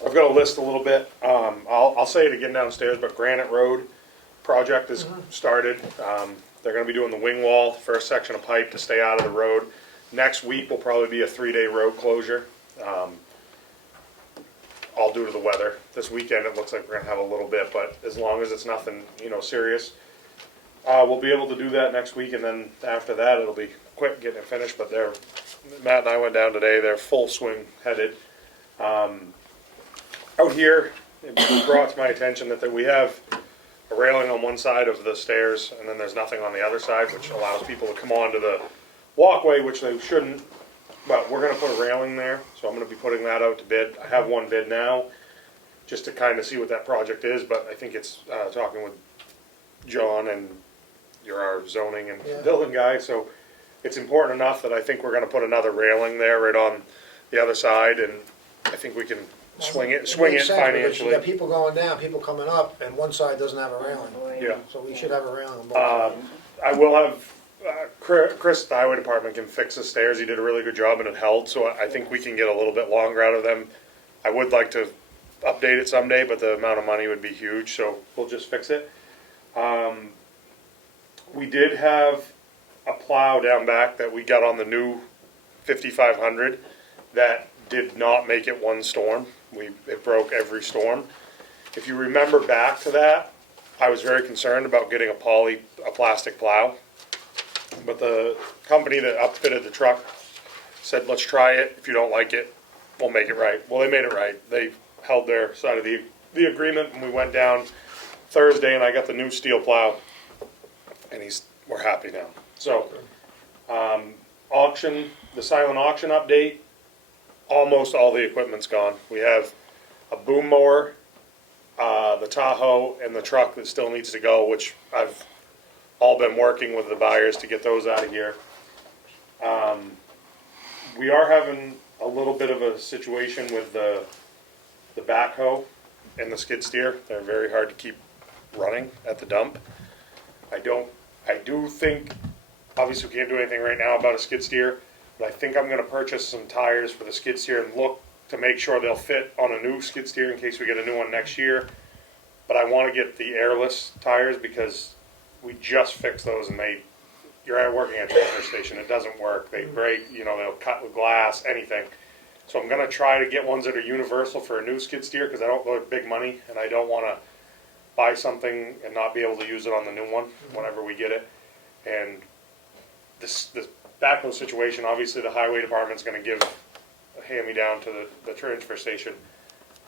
I've got a list a little bit. I'll say it again downstairs, but Granite Road project is started. They're going to be doing the wing wall, first section of pipe to stay out of the road. Next week will probably be a 3-day road closure. All due to the weather. This weekend it looks like we're going to have a little bit, but as long as it's nothing, serious, we'll be able to do that next week, and then after that it'll be quick getting it finished. But Matt and I went down today. They're full swing headed. Out here, it was brought to my attention that we have a railing on one side of the stairs, and then there's nothing on the other side, which allows people to come onto the walkway, which they shouldn't. But we're going to put a railing there, so I'm going to be putting that out to bid. I have one bid now, just to kind of see what that project is, but I think it's talking with John, and you're our zoning and building guy, so it's important enough that I think we're going to put another railing there right on the other side, and I think we can swing it makes sense, because you financially. got people going down, people coming up, and one side doesn't have a railing. Yeah. So we should have a railing on both sides. I will have, Chris, the highway department can fix the stairs. He did a really good job and it held, so I think we can get a little bit longer out of them. I would like to update it someday, but the amount of money would be huge, so we'll just fix it. We did have a plow down back that we got on the new 5500 that did not make it one storm. It broke every storm. If you remember back to that, I was very concerned about getting a plastic plow. But the company that upfitted the truck said, let's try it. If you don't like it, we'll make it right. Well, they made it right. They held their side of the agreement, and we went down Thursday, and I got the new steel plow, and we're happy now. So, the silent auction update, almost all the equipment's gone. We have a boom mower, the Tahoe, and the truck that still needs to go, which I've all been working with the buyers to get those out of here. We are having a little bit of a situation with the backhoe and the skid steer. They're very hard to keep running at the dump. I do think, obviously we can't do anything right now about a skid steer, but I think I'm going to purchase some tires for the skid steer and look to make sure they'll fit on a new skid steer in case we get a new one next year. But I want to get the airless tires because we just fixed those, and you're working at a transfer station, it doesn't work. They break, they'll cut with glass, anything. So I'm going to try to get ones that are universal for a new skid steer because I don't go big money, and I don't want to buy something and not be able to use it on the new one whenever we get it. And this backhoe situation, obviously the highway department's going to give a hand-me-down to the transfer station,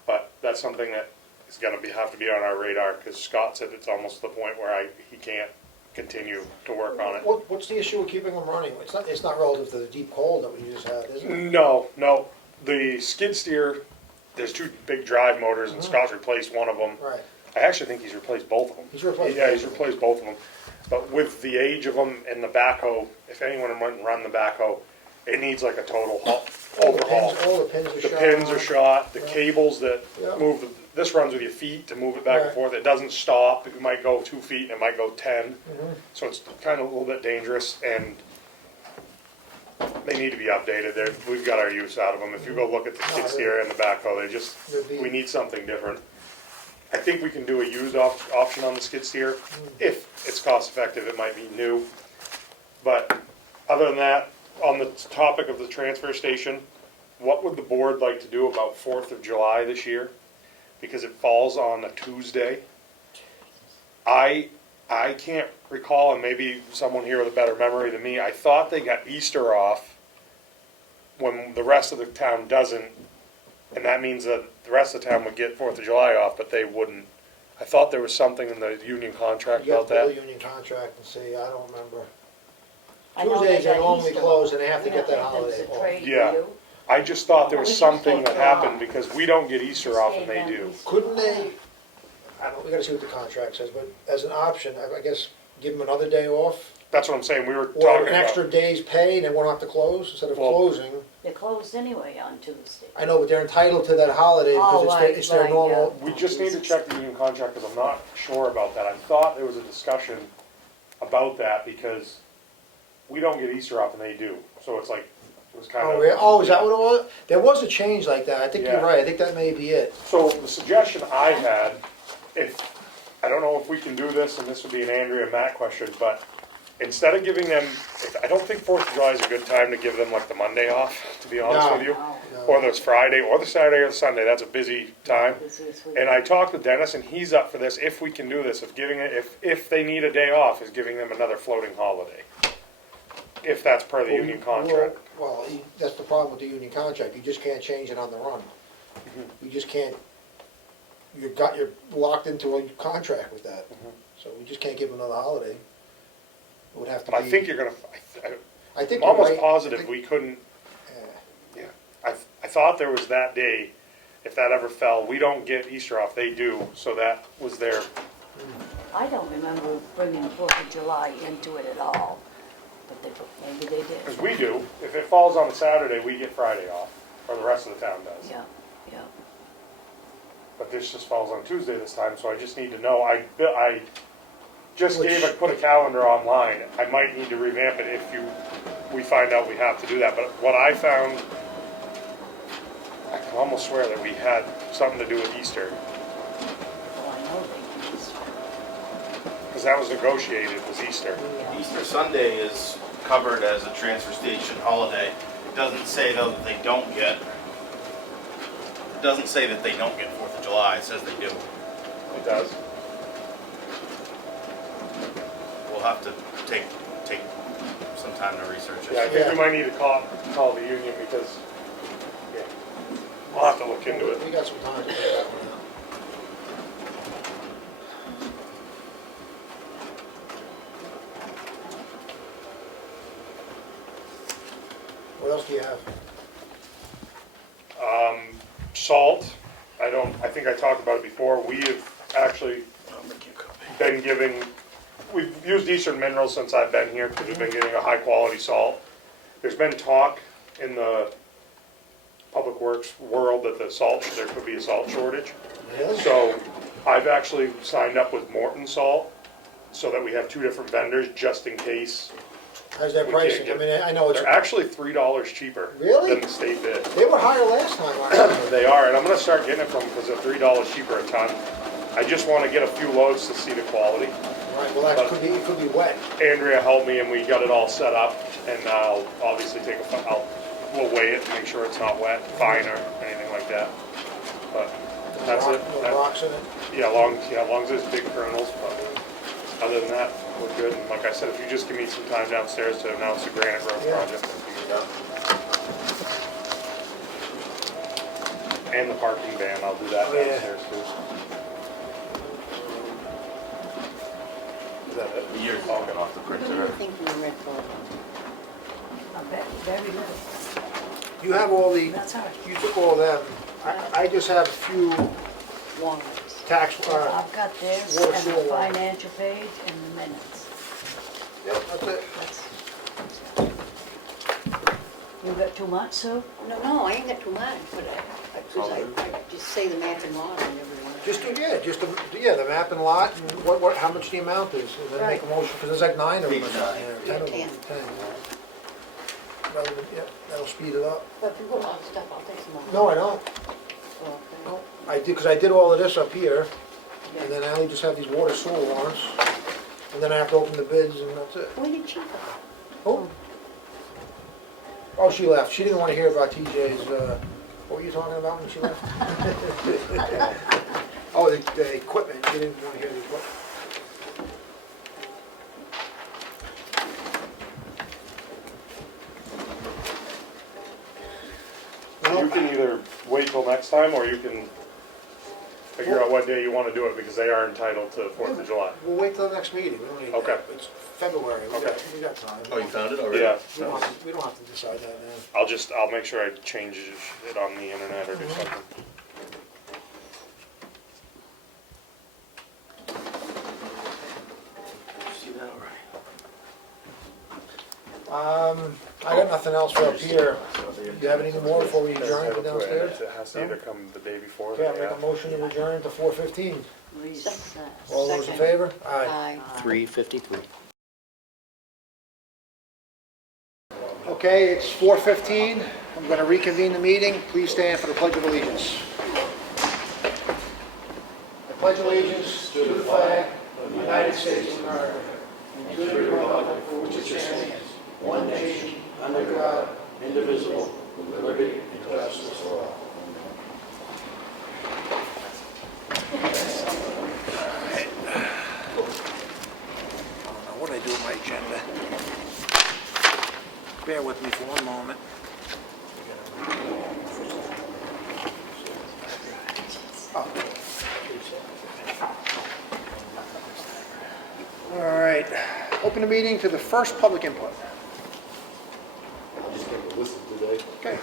but that's something that is going to have to be on our radar because Scott said it's almost to the point where he can't continue to work on it. What's the issue with keeping them running? It's not relative to the deep cold that we just had, is it? No. The skid steer, there's two big drive motors, and Scott's replaced one of them. Right. I actually think he's replaced both of them. He's replaced Yeah, both he's replaced both of them. But with the age of them and the backhoe, if anyone went and run the backhoe, it needs like a total overhaul. All the pins are The shot. pins are shot, the Yeah. cables that Yeah. move, this runs with your feet to move it back and Right. forth. It doesn't stop. It might go 2 feet and it might go 10. Mhm. So it's kind of a little bit dangerous and they need to be updated. We've got our use out of them. If you go look at the skid steer and the backhoe, we need something different. I think we can do a used option on the skid steer. If it's cost effective, it might be new. But other than that, on the topic of the transfer station, what would the board like to do about 4th of July this year? Because it falls on a Tuesday. I can't recall, and maybe someone here with a better memory than me, I thought they got Easter off when the rest of the town doesn't. And that means that the rest of the town would get 4th of July off, but they wouldn't. I thought there was something in the union contract You have about to pull the that. union contract and see, I don't remember. I know Tuesdays they got normally Easter close off. and they have to We get that think there was holiday a off. trade Yeah. deal. I just thought there was We just something take that it happened off. because we don't get Easter off and they Just gave do. them Easter Couldn't off. they, I don't, we gotta see what the contract says, but as an option, I guess, give them another day off? That's what I'm saying, we were Or talking an extra about. day's pay and they won't have to close instead of Well- closing? They're closed anyway on Tuesday. I know, but they're entitled to that holiday Oh, because right, it's their right, normal. We just need to check the union contract because I'm not sure about that. I thought there was a discussion about that because we don't get Easter off and they do. So it's like, it was kind of. Oh, yeah, oh, is that what it was? There was a change like that, I think you're Yeah. right, I think that may be it. So the suggestion I had, I don't know if we can do this, and this would be an Andrea and Matt question, but instead of giving them, I don't think 4th of July is a good time to give them like the Monday off, to be honest No. with you. No, Or the Friday, or the Saturday, or the Sunday, that's a busy time. this is what- And I talked to Dennis, and he's up for this, if we can do this, of giving it, if they need a day off, is giving them another floating holiday. If that's per the union contract. Well, that's the problem with the union contract, you just can't change it on the run. Mm-hmm. You just can't, you're locked into a contract with that, Mm-hmm. so we just can't give them another holiday. It would have to But be. I think you're gonna, I think I'm you're almost right. positive I think- we couldn't, yeah. I thought there was that day, if that ever fell, we don't get Easter off, they do, so that was their, I don't remember bringing 4th of July into it at all, but maybe they did. because we do, if it falls on a Saturday, we get Friday off, or the rest of the town does. Yeah, yeah. But this just falls on Tuesday this time, so I just need to know, I just Which- put a calendar online, I might need to revamp it if we find out we have to do that, but what I found, I can almost swear that we had something to do with Easter, Well, I know they did. because that was negotiated, was Easter. Easter Sunday is covered as a transfer station holiday. It doesn't say though that they don't get, it doesn't say that they don't get 4th of July, it says they do. It does. We'll have to take some time to research Yeah, I it. think Yeah. we might need to call the union because, yeah, we'll have to look into it. We got some time to figure that one out. What else do you have? Salt, I think I talked about it before, we have actually been giving, we've used Eastern Minerals since I've been here, because we've been getting a high quality salt. There's been talk in the public works world that there could be a salt shortage. Really? So I've actually signed up with Morton Salt, so that we have 2 different vendors, just in case. How's that We can't pricing? I get- mean, I know it's, They're actually $3 cheaper Really? than the state bid. they were higher last time, aren't they? They are, and I'm gonna start getting it from them because they're $3 cheaper a ton. I just wanna get a few loads to see the quality. Right, well, that could be, it could be wet. Andrea helped me and we got it all set up, and I'll obviously we'll weigh it to make sure it's not wet, fine, or anything like that. But that's it. No rocks in it. Yeah, as long as there's big kernels, but other than that, we're good. And like I said, if you just give me some time downstairs to announce the Granite Road Yeah. project. And the parking ban, I'll do that Oh, yeah. downstairs too. Is that it? Years talking off the What do printer. you think you read for? I bet very little. You have all the, That's all right. you took all them. I just have a few Warrants. tax, I've got this water and sewer the warrant. financial page and the minutes. Yep, that's it. That's. You got too much, Sue? No, I ain't got too much, but I just say the map and lot and everyone. Just do, the map and lot, and how much the amount is, and then make a motion, because there's like 9 of them, or something, or 10 of them, 10. That'll speed it up. But if you got a lot of stuff, I'll take some more. No, I don't. Okay. No, I did, because I did all of this up here, and then I only just have these water sewer warrants, and then I have to open the bids, and that's it. Where did she go? Oh. Oh, she left. She didn't want to hear about TJ's, what were you talking about when she left? Oh, the equipment. She didn't want to hear the equipment. You can either wait till next time, or you can figure out what day you want to do it, because they are entitled to 4th of July. We'll wait till the next meeting. We don't need Okay. It's February. Okay. We got time. Oh, you found it already? Yeah, We don't have to decide that now. I'll make sure I change it on the internet or do something. See that, all right? I got nothing else for up here. Do you have anything more before we adjourn to downstairs? It has to either come the day before or Okay, the I'll day make a after. motion to adjourn to 4:15. Second. All those in favor? Aye. 353. Okay, it's 4:15. I'm going to reconvene the meeting. Please stand for the Pledge of Allegiance. I pledge allegiance to the flag of the United States of America and to the republic for which it stands, one nation, under God, indivisible, with liberty and justice for all. I don't know what I do with my agenda. Bear with me for one moment. All right, open the meeting to the first public input. Just gave a whistle today. Okay,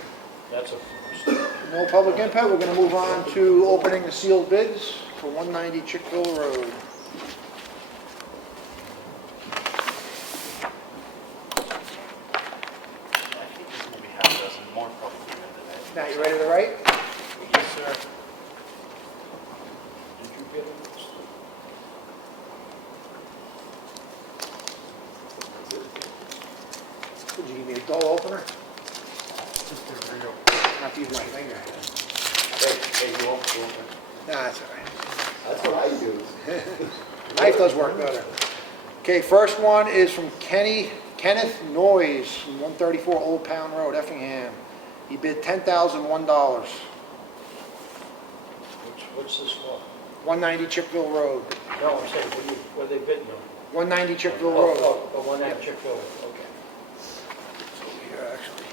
That's a first. no public input. We're going to move on to opening the sealed bids for 190 Chickville Road. I think there's maybe half a dozen more probably today. Now, you ready to write? Yes, sir. Did you get it? Would you give me a dull opener? Not to use my finger. Hey, you want Nah, that's all right. That's what I use. Knife does work better. Okay, first one is from Kenneth Noyes, from 134 Old Pound Road, Effingham. He bid $10,001. What's this for? 190 Chickville Road. No, I'm saying, what are they bidding on? 190 Chickville Road. The one at Chick-fil-A, okay. It's over here, actually.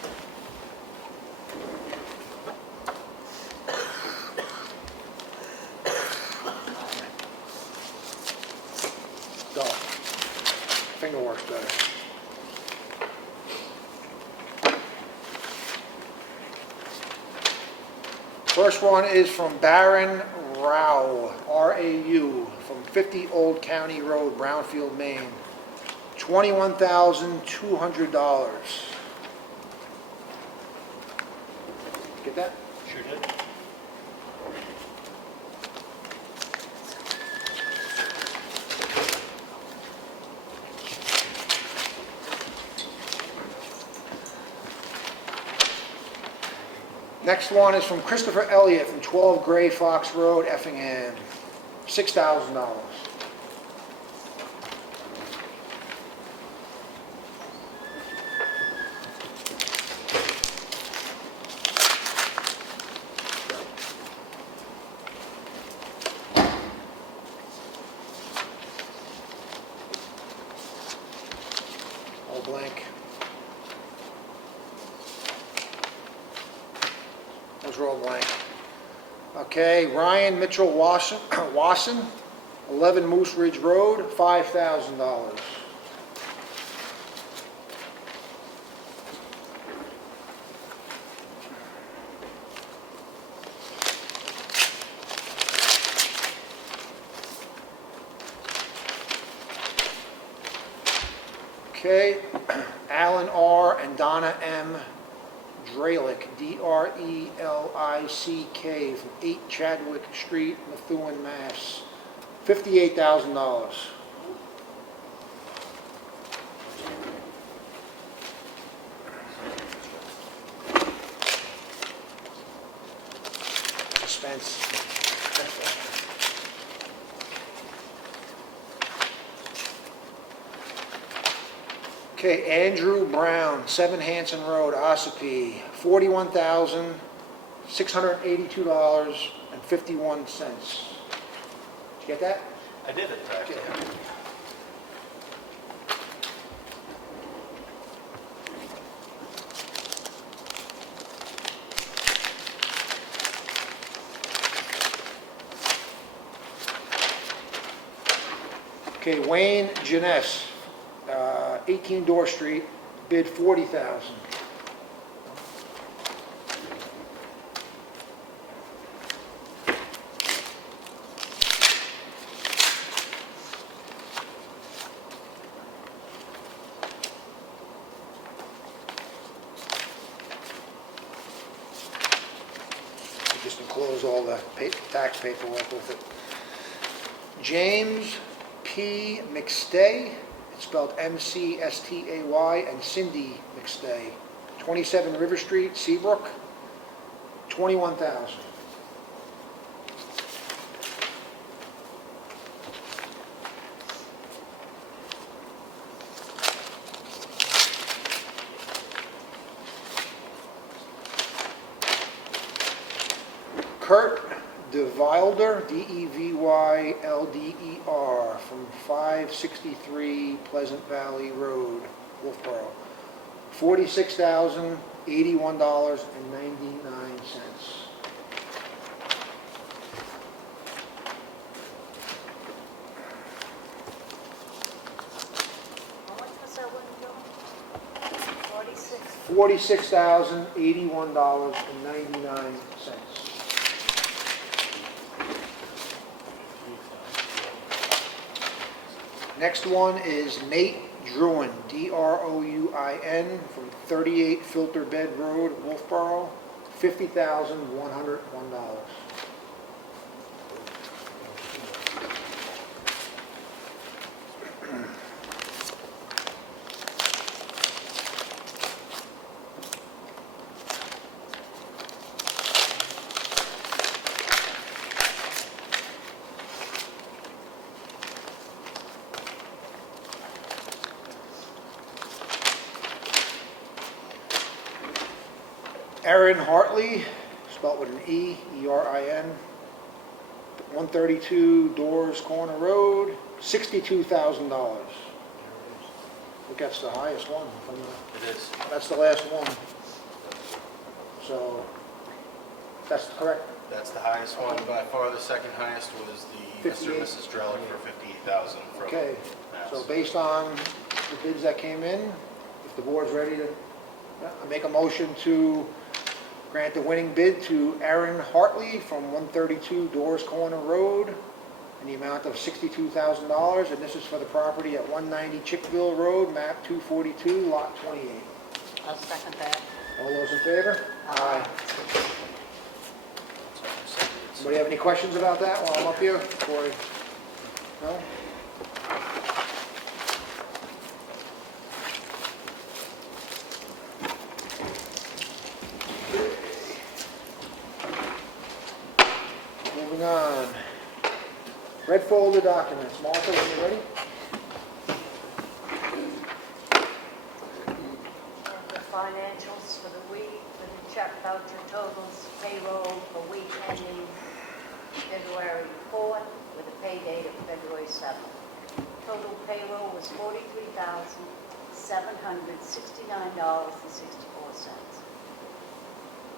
Go. Finger works better. First one is from Baron Rau, R-A-U, from 50 Old County Road, Brownfield, Maine. $21,200. Get that? Sure did. Next one is from Christopher Elliott from 12 Gray Fox Road, Effingham. $6,000. All blank. Those are all blank. Okay, Ryan Mitchell Wasson, 11 Moose Ridge Road, $5,000. Okay, Alan R. and Donna M. Drelick, D-R-E-L-I-C-K, from 8 Chadwick Street, Methuen, Mass. $58,000. Suspense. Okay, Andrew Brown, 7 Hanson Road, Ossipee, $41,682.51. Did you get that? I did it, actually. Okay, Wayne Janess, 18 Door Street, bid $40,000. Just enclose all the tax paperwork with it. James P. McStay, it's spelled M-C-S-T-A-Y, and Cindy McStay, 27 River Street, Seabrook, $21,000. Kurt DeVilder, D-E-V-Y-L-D-E-R, from 563 Pleasant Valley Road, Wolfboro, $46,081.99. How much was that one, Joe? 46? $46,081.99. Next one is Nate Druin, D-R-O-U-I-N, from 38 Filter Bed Road, Wolfboro, $50,101. Erin Hartley, spelled with an E, E-R-I-N, 132 Doors Corner Road, $62,000. I think that's the highest one. It is. That's the last one. So, that's correct? That's the highest one. By far, the second highest was the Mr. and 58. Mrs. Drellick for $58,000 from Okay, Mass. so based on the bids that came in, if the board's ready to, I make a motion to grant the winning bid to Erin Hartley from 132 Doors Corner Road in the amount of $62,000, and this is for the property at 190 Chickville Road, map 242, lot 28. I'll second that. All those in favor? Aye. Anybody have any questions about that while I'm up here? Corey? No? Moving on. Red folder documents. Martha, when you're ready? The financials for the week, for the check voucher totals, payroll for week ending February 4th with a pay date of February 7th. Total payroll was $43,769.64.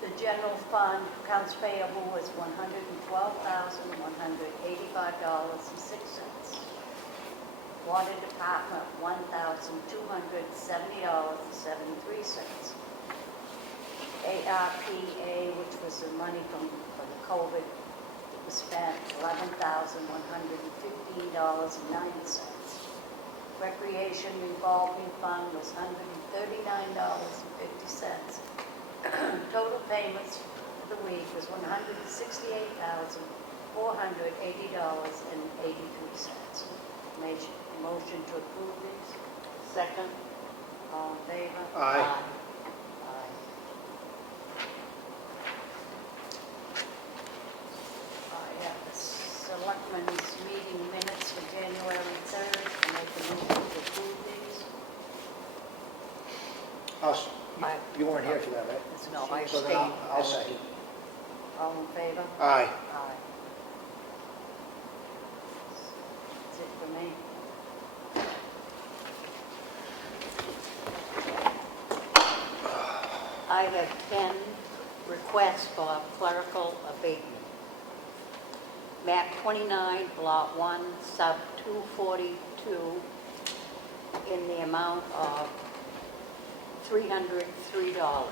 The general fund accounts payable was $112,185.06. Water department, $1,270.73. ARPA, which was the money for the COVID, was spent $11,115.90. Recreation revolving fund was $139.50. Total payments for the week was $168,480.83. Motion to approve these. Second. All in favor? Aye. Aye. I have the Selectmen's meeting minutes for January 3rd. Make a motion to approve these. Us, you weren't here for that, right? No, I So then abstained. I'll second. All in favor? Aye. Aye. That's it for me. I have 10 requests for clerical abatement. Map 29, Lot 1, Sub 242, in the amount of $303.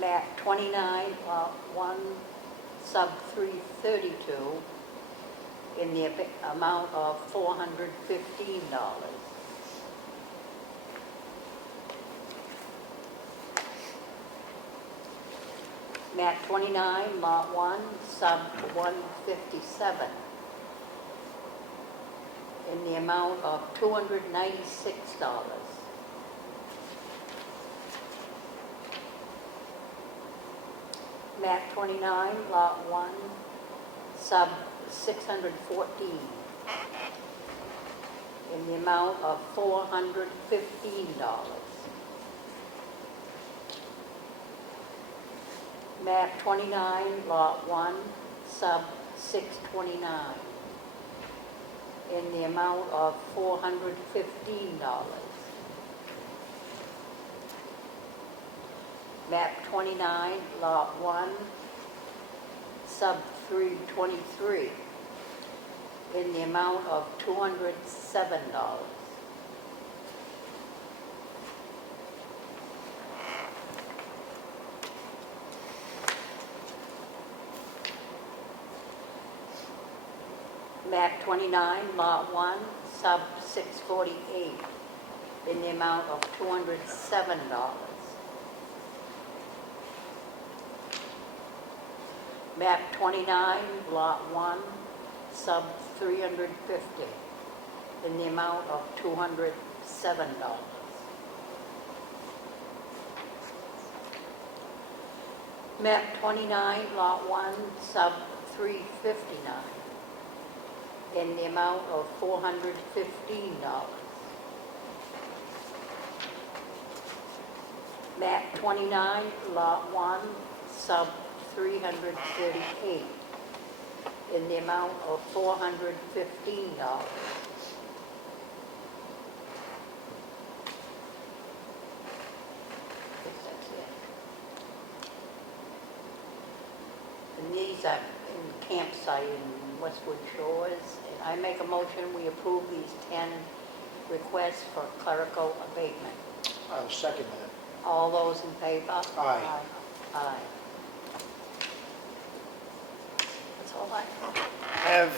Map 29, Lot 1, Sub 332, in the amount of $415. Map 29, Lot 1, Sub 157, in the amount of $296. Map 29, Lot 1, Sub 614, in the amount of $415. Map 29, Lot 1, Sub 629, in the amount of $415. Map 29, Lot 1, Sub 323, in the amount of $207. Map 29, Lot 1, Sub 648, in the amount of $207. Map 29, Lot 1, Sub 350, in the amount of $207. Map 29, Lot 1, Sub 359, in the amount of $415. Map 29, Lot 1, Sub 338, in the amount of $415. And these are in campsite in Westwood Shores. And I make a motion, we approve these 10 requests for clerical abatement. I will second that. All those in favor? Aye. Aye. That's all I have. I have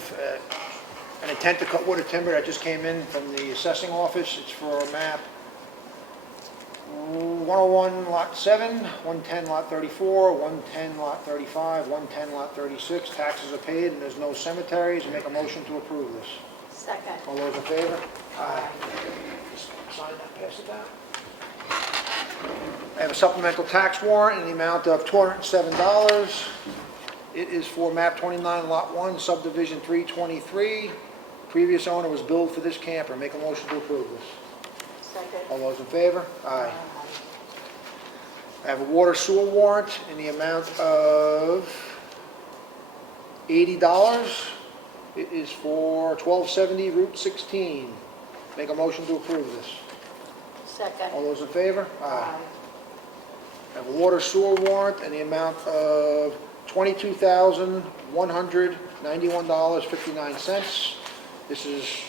an intent to cut wood or timber that just came in from the assessing office. It's for map 101 Lot 7, 110 Lot 34, 110 Lot 35, 110 Lot 36. Taxes are paid and there's no cemeteries. I make a motion to approve this. Second. All those in favor? Aye. Just sign that, pass it down. I have a supplemental tax warrant in the amount of $207. It is for map 29, lot 1, subdivision 323. Previous owner was billed for this camper. Make a motion to approve this. Second. All those in favor? Aye. I have a water sewer warrant in the amount of $80. It is for 1270 Route 16. Make a motion to approve this. Second. All those in favor? Aye. I have a water sewer warrant in the amount of $22,191.59. This is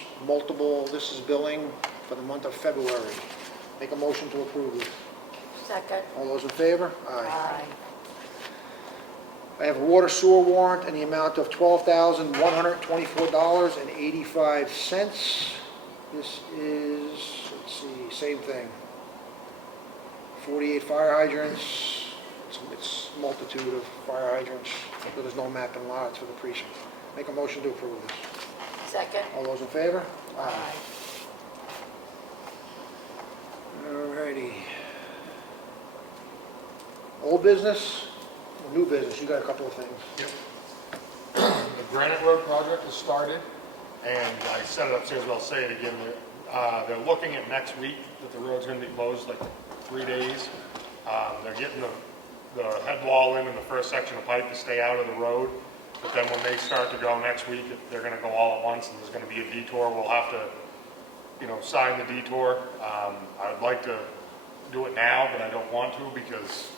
billing for the month of February. Make a motion to approve this. Second. All those in favor? Aye. I have a water sewer warrant in the amount of $12,124.85. This is, let's see, same thing. 48 fire hydrants, it's a multitude of fire hydrants, but there's no map and lots for the precinct. Make a motion to approve this. Second. All those in favor? Aye. Alrighty. Old business, new business, you got a couple of things. Yep. The Granite Road project has started, and I said it upstairs, but I'll say it again. They're looking at next week that the road's gonna be closed like 3 days. They're getting the head wall in the first section of pipe to stay out of the road. But then when they start to go next week, they're gonna go all at once, and there's gonna be a detour. We'll have to, sign the detour. I would like to do it now, but I don't want to, because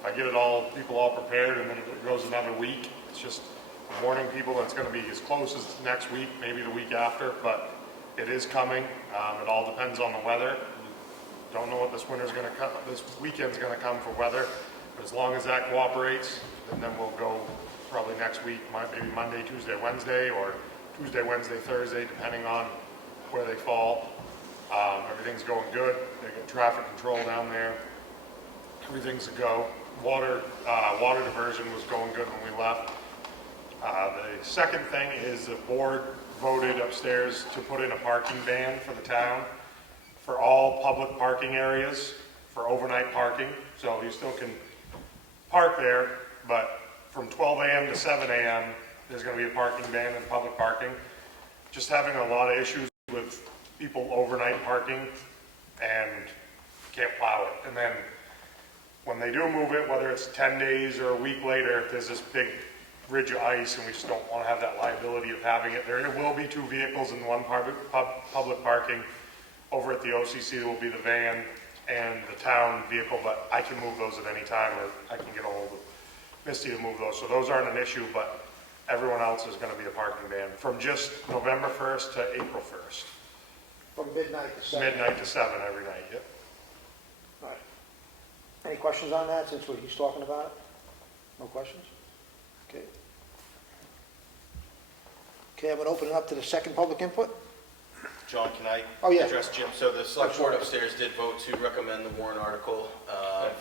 if I get people all prepared and then it goes another week, it's just warning people that it's gonna be as close as next week, maybe the week after, but it is coming. It all depends on the weather. Don't know what this weekend's gonna come for weather, but as long as that cooperates, and then we'll go probably next week, maybe Monday, Tuesday, Wednesday, or Tuesday, Wednesday, Thursday, depending on where they fall. Everything's going good. They get traffic control down there. Everything's a go. Water diversion was going good when we left. The second thing is the board voted upstairs to put in a parking ban for the town for all public parking areas for overnight parking. So you still can park there, but from 12 a.m. to 7 a.m., there's going to be a parking ban in public parking. Just having a lot of issues with people overnight parking and can't plow it. And then when they do move it, whether it's 10 days or a week later, if there's this big ridge of ice and we just don't want to have that liability of having it. There will be 2 vehicles in one public parking. Over at the OCC, there will be the van and the town vehicle, but I can move those at any time, or I can get a hold of Misty to move those. So those aren't an issue, but everyone else is going to be a parking ban from just November 1st to April 1st. From midnight to 7. Midnight to 7 every night, yep. All right. Any questions on that, since he's talking about it? No questions? Okay. Okay, I'm going to open it up to the second public input. John, can I Oh, yeah. address Jim? So the select board upstairs did vote to recommend the warrant article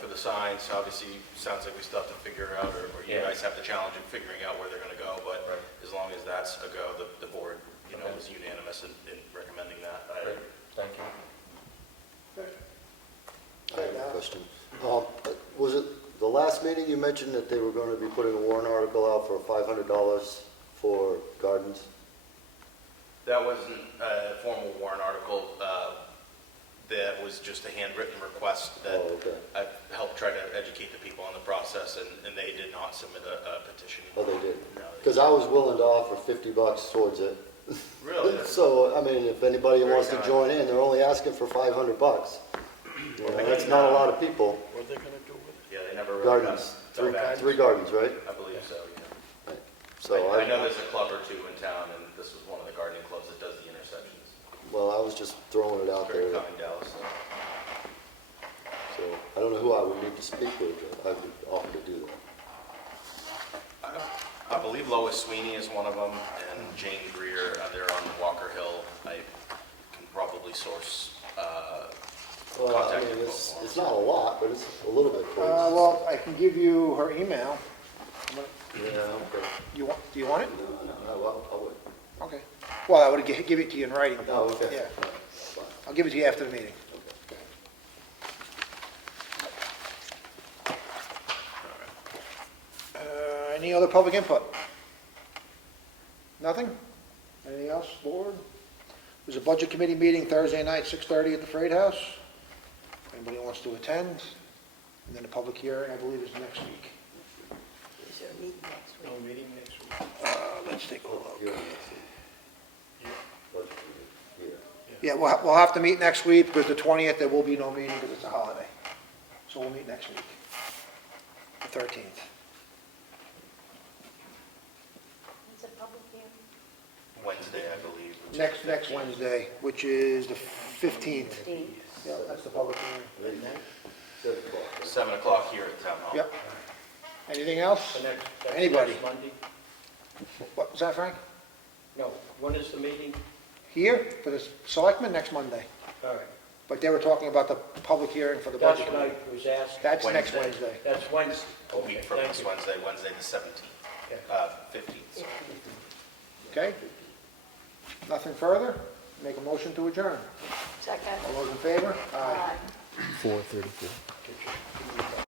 for the signs. Obviously, sounds like we still have to figure out, or you Yeah. guys have the challenge of figuring out where they're going to go. But Right. as long as that's a go, the board, Okay. was unanimous in recommending that. Great, thank you. I have a question. Was it the last meeting you mentioned that they were going to be putting a warrant article out for $500 for gardens? That wasn't a formal warrant article. That was just a handwritten request that Oh, okay. I helped try to educate the people on the process, and they did not submit a petition. Oh, they did? No, they Because I was willing to offer $50 towards it. Really? So, I mean, if anybody Very wants to kind. join in, they're only asking for $500. That's not a lot of people. What are they gonna do with Yeah, they never really Gardens, got back. three gardens, right? I believe so, yeah. So I know there's a club or two in town, and this was one of the gardening clubs that does the intersections. well, I was just throwing it out Very there. kind, Dallas. So I don't know who I would need to speak with, but I would offer to do that. I believe Lois Sweeney is one of them, and Jane Greer, they're on Walker Hill. I can probably source, Well, I contact mean, info it's for 'em. not a lot, but it's a little bit close. Well, I can give you her email. Yeah, okay. Do you want it? No, I would. Okay. Well, I would give it to you in writing. Oh, okay. Yeah, That's fine. I'll give it to you after the meeting. Any other public input? Nothing? Anything else, board? There's a budget committee meeting Thursday night, 6:30 at the Freight House. Anybody wants to attend? And then the public hearing, I believe, is next week. Is there a meeting next No week? meeting next week? Let's take a look. Here, let's see. Here. Yeah, we'll have to meet next week, because the 20th, there will be no meeting because it's a holiday. So we'll meet next week, the 13th. It's a public hearing? Wednesday, I believe. which is Next 15th. Wednesday, which is the 15th. 15th. Yeah, that's the public hearing. 7:00. 7 o'clock here at Town Hall. Yep. Anything else? That's Anybody? next Monday? What was that, Frank? No, when is the meeting? here for the selectmen next Monday. All right. But they were talking about the public hearing for the That's budget. what I was asked. That's next Wednesday. Wednesday. That's Wednesday. A week from Thank this you. Wednesday, Wednesday the 17th, Yeah. 15th. Okay? Nothing further? Make a motion to adjourn. Second. All those in favor? Aye. 4:34.